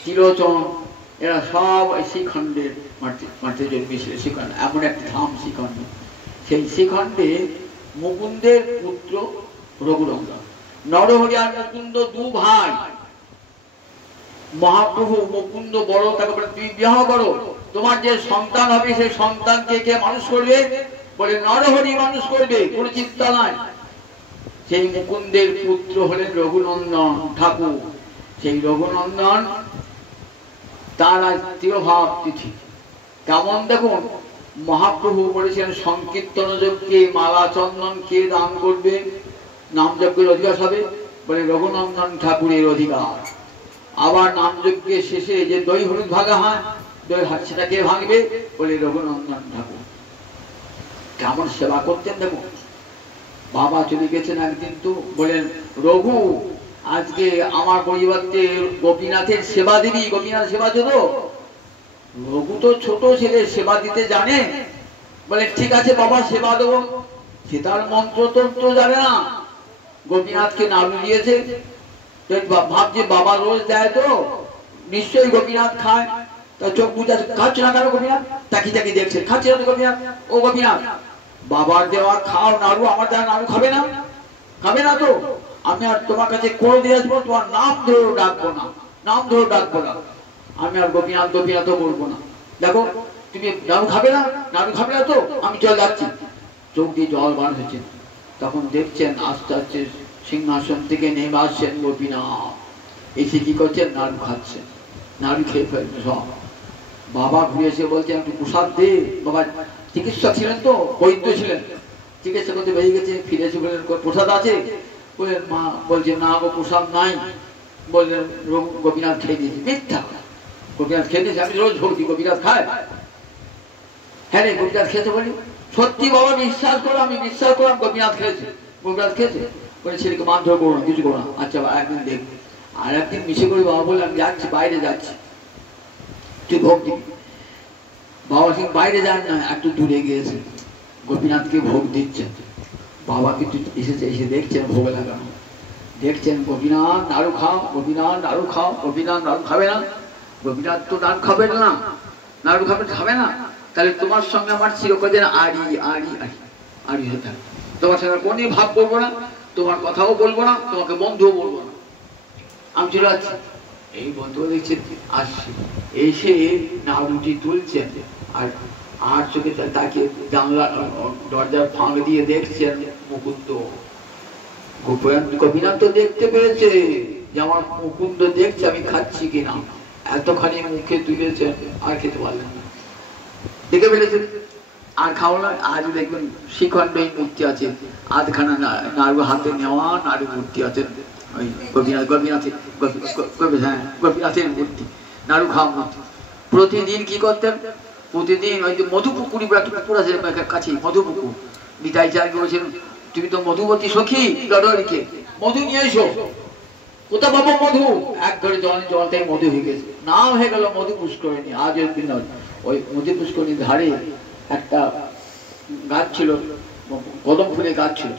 তিলোচন, এরা সব শ্রীখণ্ডের মাঠে জন্মেছিলেন। শ্রীখণ্ড এমন একটি ধাম শ্রীখণ্ড। সেই শ্রীখণ্ডে মুকুন্দের পুত্র রঘুনন্দন। নরহরি আর মুকুন্দ দু ভাই। মহাপ্রভু মুকুন্দ বড়, তাকে বলে তুই বিবাহ করো, তোমার যে সন্তান হবে সেই সন্তানকে কে মানুষ করবে? বলে নরহরি মানুষ করবে, কোনো চিন্তা নাই। সেই মুকুন্দের পুত্র হলেন রঘুনন্দন ঠাকুর। সেই রঘুনন্দন তার আজ তিরোভাব তিথি। কেমন দেখুন, মহাপ্রভু বলেছেন সংকীর্তন যজ্ঞে মালা চন্দন কে দান করবে, নাম যজ্ঞের অধিকার হবে? বলে রঘুনন্দন ঠাকুরের অধিকার। আবার নাম যজ্ঞের শেষে যে দই হলুদ ভাগা হয়, দই সেটা কে ভাঙবে? বলে রঘুনন্দন ঠাকুর। কেমন সেবা করতেন দেখো। বাবা চলে গেছেন একদিন, তো বলেন রঘু আজকে আমার পরিবারকে গোপীনাথের সেবা দিবি, গোপীনাথ সেবা দেবো। রঘু তো ছোট ছেলে, সেবা দিতে জানে, বলে ঠিক আছে বাবা সেবা দেবো। সে তার মন্ত্রতন্ত্র জানে না, গোপীনাথকে নাড়ু দিয়েছে, ভাবছে বাবা রোজ দেয় তো নিশ্চয়ই গোপীনাথ খায়, তা চোখ বুঝা খাচ্ছে না কেন গোপীনাথ, তাকিয়ে তাকিয়ে দেখছে, খাচ্ছে না তো গোপীনাথ। ও গোপীনাথ, বাবার দেওয়া খাও নাড়ু, আমার দেওয়া নাড়ু খাবে না? খাবে না তো আমি আর তোমার কাছে করে দিয়ে আসবো, তোমার নাম ধরে ডাকবো না, নাম ধরে ডাকবো না, আমি আর গোপীনাথ গোপীনাথ বলবো না। দেখো তুমি নাড়ু খাবে না, নাড়ু খাবে না তো আমি চলে যাচ্ছি। চোখ দিয়ে জল বার হয়েছে, তখন দেখছেন আস্তে আস্তে সিংহাসন থেকে নেমে আসছেন গোপীনাথ, এসে কি করছেন? নাড়ু খাচ্ছেন, নাড়ু খেয়ে ফেলছে সব। বাবা ঘুরে এসে বলছেন একটু প্রসাদ দে। বাবা চিকিৎসক ছিলেন তো, বৈদ্য ছিলেন, চিকিৎসা করতে বেরিয়ে গেছে, ফিরে এসে বললেন প্রসাদ আছে? বললেন মা বলছে না গো প্রসাদ নাই। বললেন গোপীনাথ খেয়ে দিয়েছে। মিথ্যা, গোপীনাথ খেয়ে দিয়েছে, আমি রোজ ভক্তি গোপীনাথ খায়। হ্যাঁ রে গোপীনাথ খেতে বলি, সত্যি বাবা বিশ্বাস করো, আমি বিশ্বাস করলাম গোপীনাথ খেয়েছে, গোপীনাথ খেয়েছে। বলে ছেলেকে মারধর করো না, কিছু করো না। আচ্ছা একদিন দেখবি। আর একদিন মিশে করে বাবা বললে আমি যাচ্ছি, বাইরে যাচ্ছি, তুই ভোগ দিবি। বাবা সিং বাইরে যান না, একটু দূরে গিয়েছে, গোপীনাথকে ভোগ দিচ্ছেন। বাবা কিন্তু এসেছে, এসে দেখছেন ভোগ লাগানো, দেখছেন গোপীনাথ নাড়ু খাও, গোপীনাথ নাড়ু খাও, গোপীনাথ নাড়ু খাবে না। গোপীনাথ তো নাড়ু খাবেন না, নাড়ু খাবে না, তাহলে তোমার সঙ্গে আমার চিরকালীন আড়ি আড়ি আড়ি আড়ি হয়ে থাকে, তোমার সঙ্গে কোনো ভাব করবো না, তোমার কথাও বলবো না, তোমাকে বন্ধুও বলবো না, আমি চলে যাচ্ছি। এই বন্ধু দেখছেন আসছে, এসে নাড়ুটি তুলছেন, আর চোখে তাকে জানলা দরজার ফাঁক দিয়ে দেখছেন মুকুন্দ। গোপীনাথ তো দেখতে পেয়েছে যে আমার মুকুন্দ দেখছে আমি খাচ্ছি কিনা, এতখানি মুখে তুলেছেন, আর খেতে পারলেন না, দেখে ফেলেছেন, আর খাও না। আজ দেখবেন শ্রীখণ্ড মূর্তি আছে, আধখানা নাড়ু হাতে নেওয়া নাড়ু মূর্তি আছে, ওই গোপীনাথের মূর্তি, নাড়ু খাওয়া মূর্তি। প্রতিদিন কি করতেন? প্রতিদিন ওই যে মধুপুকুরি একটা পুকুর আছে কাছে, মধুপুকুর, নিতাই চার বলেছেন তুমি তো মধুবতী সখী, লড়কে মধু নিয়ে এসো। কোথা পাবো মধু? এক ধরে জলটাই মধু হয়ে গেছে, নাম হয়ে গেল মধু পুষ্করিণী। আজ দিন ওই মধু পুষ্করিণীর ধারে একটা গাছ ছিল, কদম ফুলের গাছ ছিল।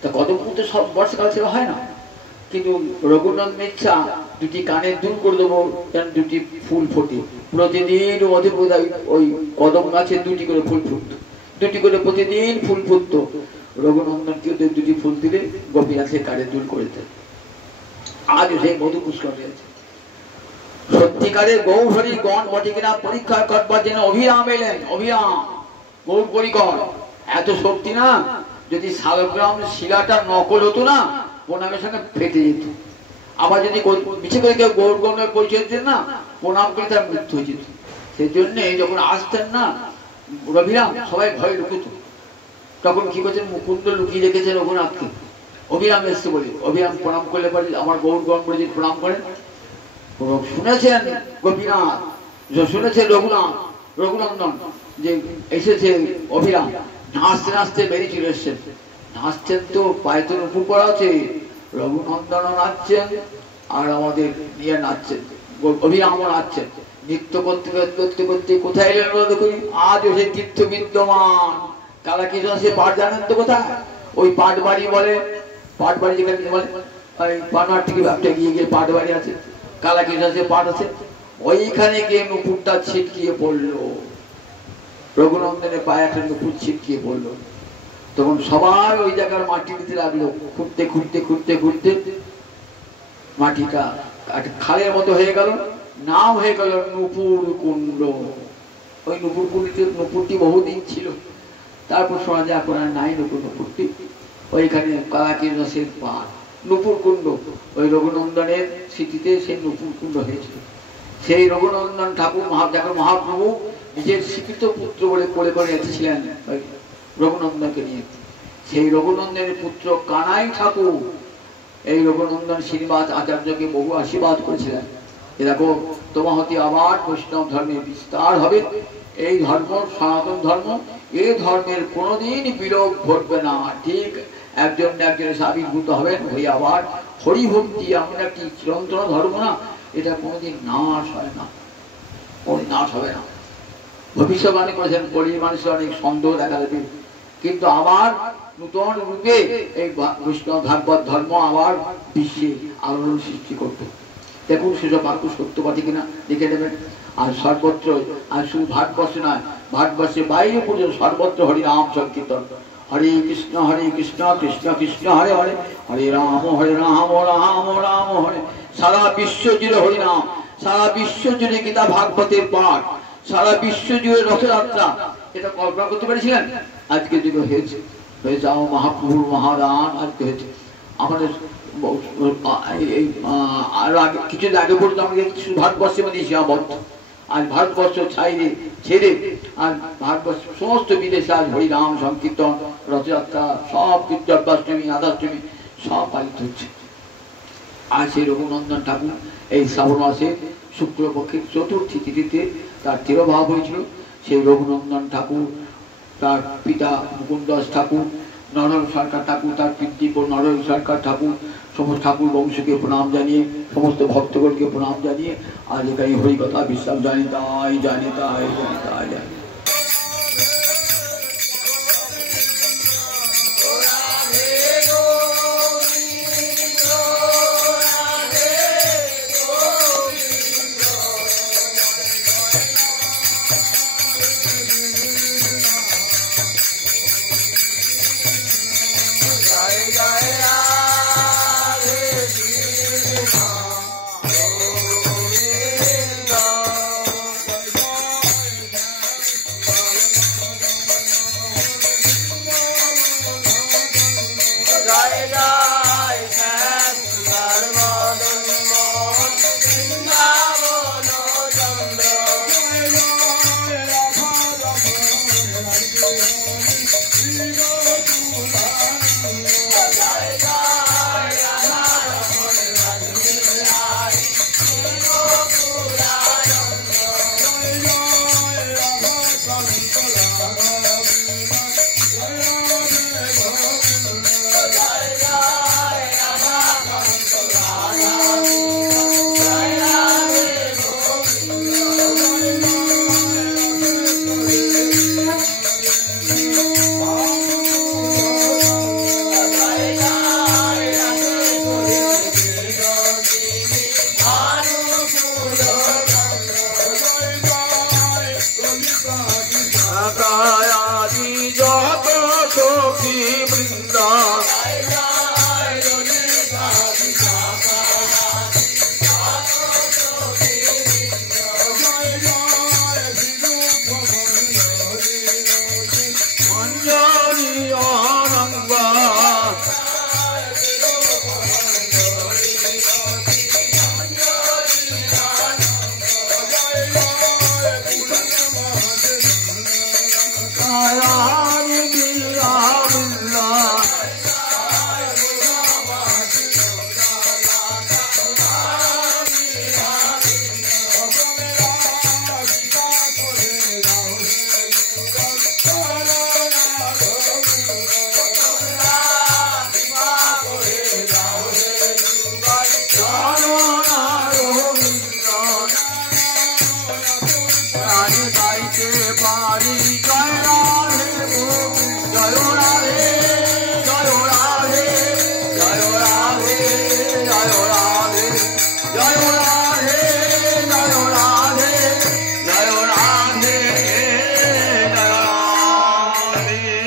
তা কদম ফুল তো সব বর্ষাকাল ছিল হয় না, কিন্তু রঘুনন্দন ইচ্ছা দুটি কানের দুল করে দেবো, দুটি ফুল ফোটে প্রতিদিন। ওই কদম গাছে দুটি করে ফুল ফুটতো, দুটি করে প্রতিদিন ফুল ফুটতো। রঘুনন্দনকে দুটি ফুল দিলে গোপীনাথের কানের দুল করে দেয়। আজও সেই মধু পুষ্কর রয়েছে। সত্যিকারের গৌরহরি গণ বটে কিনা পরীক্ষা করবার জন্য অভিরাম এলেন, অভিরাম গৌর পরিকর। এত শক্তি না, যদি শালগ্রাম শিলাটা নকল হতো না, প্রণামের সঙ্গে ফেটে যেত। আবার যদি মিছে করে কেউ গৌর গণের পরিচয় দিতেন না, প্রণাম করে তার মৃত্যু হয়ে যেত। সেই জন্যে যখন আসতেন না অভিরাম, সবাই ভয় লুকুত। তখন কি করছেন? মুকুন্দ লুকিয়ে রেখেছেন রঘুনাথকে। অভিরাম এসছে বলে, অভিরাম প্রণাম করলে পারে আমার গৌর গণ বলে যদি প্রণাম করেন। শুনেছেন গোপীনাথ, শুনেছেন রঘুনন্দন যে এসেছে অভিরাম, নাচতে নাচতে বেরিয়ে চলে এসছেন। নাচছেন তো পায়ে তো উপর করা আছে, রঘুনন্দনও নাচছেন আর আমাদের নিয়ে নাচছেন, অভিরামও নাচছেন। নৃত্য করতে করতে করতে কোথায় এলেন দেখুন? আজ সেই তীর্থ বিদ্যমান কালাকৃষ্ণ, সে পাঠ জানেন তো কোথায়? ওই পাট বাড়ি বলে, পাট বাড়ি যেখানে বলে ওই পানার থেকে একটা গিয়ে গিয়ে পাট বাড়ি আছে, কালাকৃষ্ণ সে পাঠ আছে, ওইখানে গিয়ে নুপুরটা ছিটকিয়ে পড়লো। রঘুনন্দনের পায়ে একটা নুপুর ছিটকিয়ে পড়লো। তখন সবাই ওই জায়গার মাটি দিতে লাগলো, খুঁড়তে খুঁড়তে খুঁড়তে খুঁড়তে মাটিটা খালের মতো হয়ে গেল, নাম হয়ে গেল নুপুর কুণ্ড। ওই নুপুর কুণ্ডিতে নুপুরটি বহুদিন ছিল, তারপর শোনা যায় এখন আর নাই নুপুরটি। ওইখানে কালাকৃষ্ণ সেন পাঠ নুপুর কুণ্ড, ওই রঘুনন্দনের স্মৃতিতে সেই নুপুর কুণ্ড হয়েছিল। সেই রঘুনন্দন ঠাকুর যখন মহাপ্রভু নিজের স্বীকৃত পুত্র বলে কোলে করে এসেছিলেন ওই রঘুনন্দনকে নিয়ে, সেই রঘুনন্দনের পুত্র কানাই ঠাকুর এই রঘুনন্দন শ্রীনিবাস আচার্যকে বহু আশীর্বাদ করেছিলেন। দেখো তোমার হতে আবার বৈষ্ণব ধর্মের বিস্তার হবে। এই ধর্ম সনাতন ধর্ম, এই ধর্মের কোনোদিন বিলোপ ঘটবে না। ঠিক একজন একজনের আবির্ভূত হবেন, হয়ে আবার হরিভক্তি এমন একটি চিরন্তন ধর্ম না, এটা কোনোদিন নাশ হয় না, কোনোদিন নাশ হবে না। ভবিষ্যৎবাণী করেছেন কলি মানুষের অনেক সন্দেহ দেখা দেবে, কিন্তু আবার নূতন রূপে এই বৈষ্ণব ভাগবত ধর্ম আবার বিশ্বে আলোড়ন সৃষ্টি করবে। দেখুন সেসব বাক্য সত্যবাদী কিনা দেখে নেবেন। আর সর্বত্র, আর শুধু ভারতবর্ষে নয়, ভারতবর্ষের বাইরে পর্যন্ত সর্বত্র হরিনাম সংকীর্তন। হরে কৃষ্ণ কৃষ্ণ কৃষ্ণ হরে হরে, হরে রাম রাম রাম হরে। সারা বিশ্ব জুড়ে হরিনাম, সারা বিশ্ব জুড়ে গীতা ভাগবতের পাঠ, সারা বিশ্ব জুড়ে রথযাত্রা। এটা কল্পনা করতে পেরেছিলেন? আজকে যুগে হয়েছে, হয়েছে আমার মহাপ্রভুর মহাদান আজকে হয়েছে। আমাদের কিছুদিন আগে পর্যন্ত আমাদের ভারতবর্ষের মধ্যে সীমাবদ্ধ। আজ ভারতবর্ষ ছেড়ে আজ ভারতবর্ষ সমস্ত বিদেশে আজ হরিনাম সংকীর্তন, রথযাত্রা, সব জন্মাষ্টমী, রাধাষ্টমী সব পালিত হচ্ছে। আর সেই রঘুনন্দন ঠাকুর এই শ্রাবণ মাসে শুক্লপক্ষের চতুর্থী তিথিতে তার তিরোভাব হয়েছিল। সেই রঘুনন্দন ঠাকুর, তার পিতা মুকুন্দাস ঠাকুর, নরহরি সরকার ঠাকুর, তার পিতৃপুর নরহরি সরকার ঠাকুর, সমস্ত ঠাকুর বংশকে প্রণাম জানিয়ে, সমস্ত ভক্তগণকে প্রণাম জানিয়ে আজ এখানে হরিকথা বিশ্রাম জানি তাই জানি তাই জানি তাই জানি।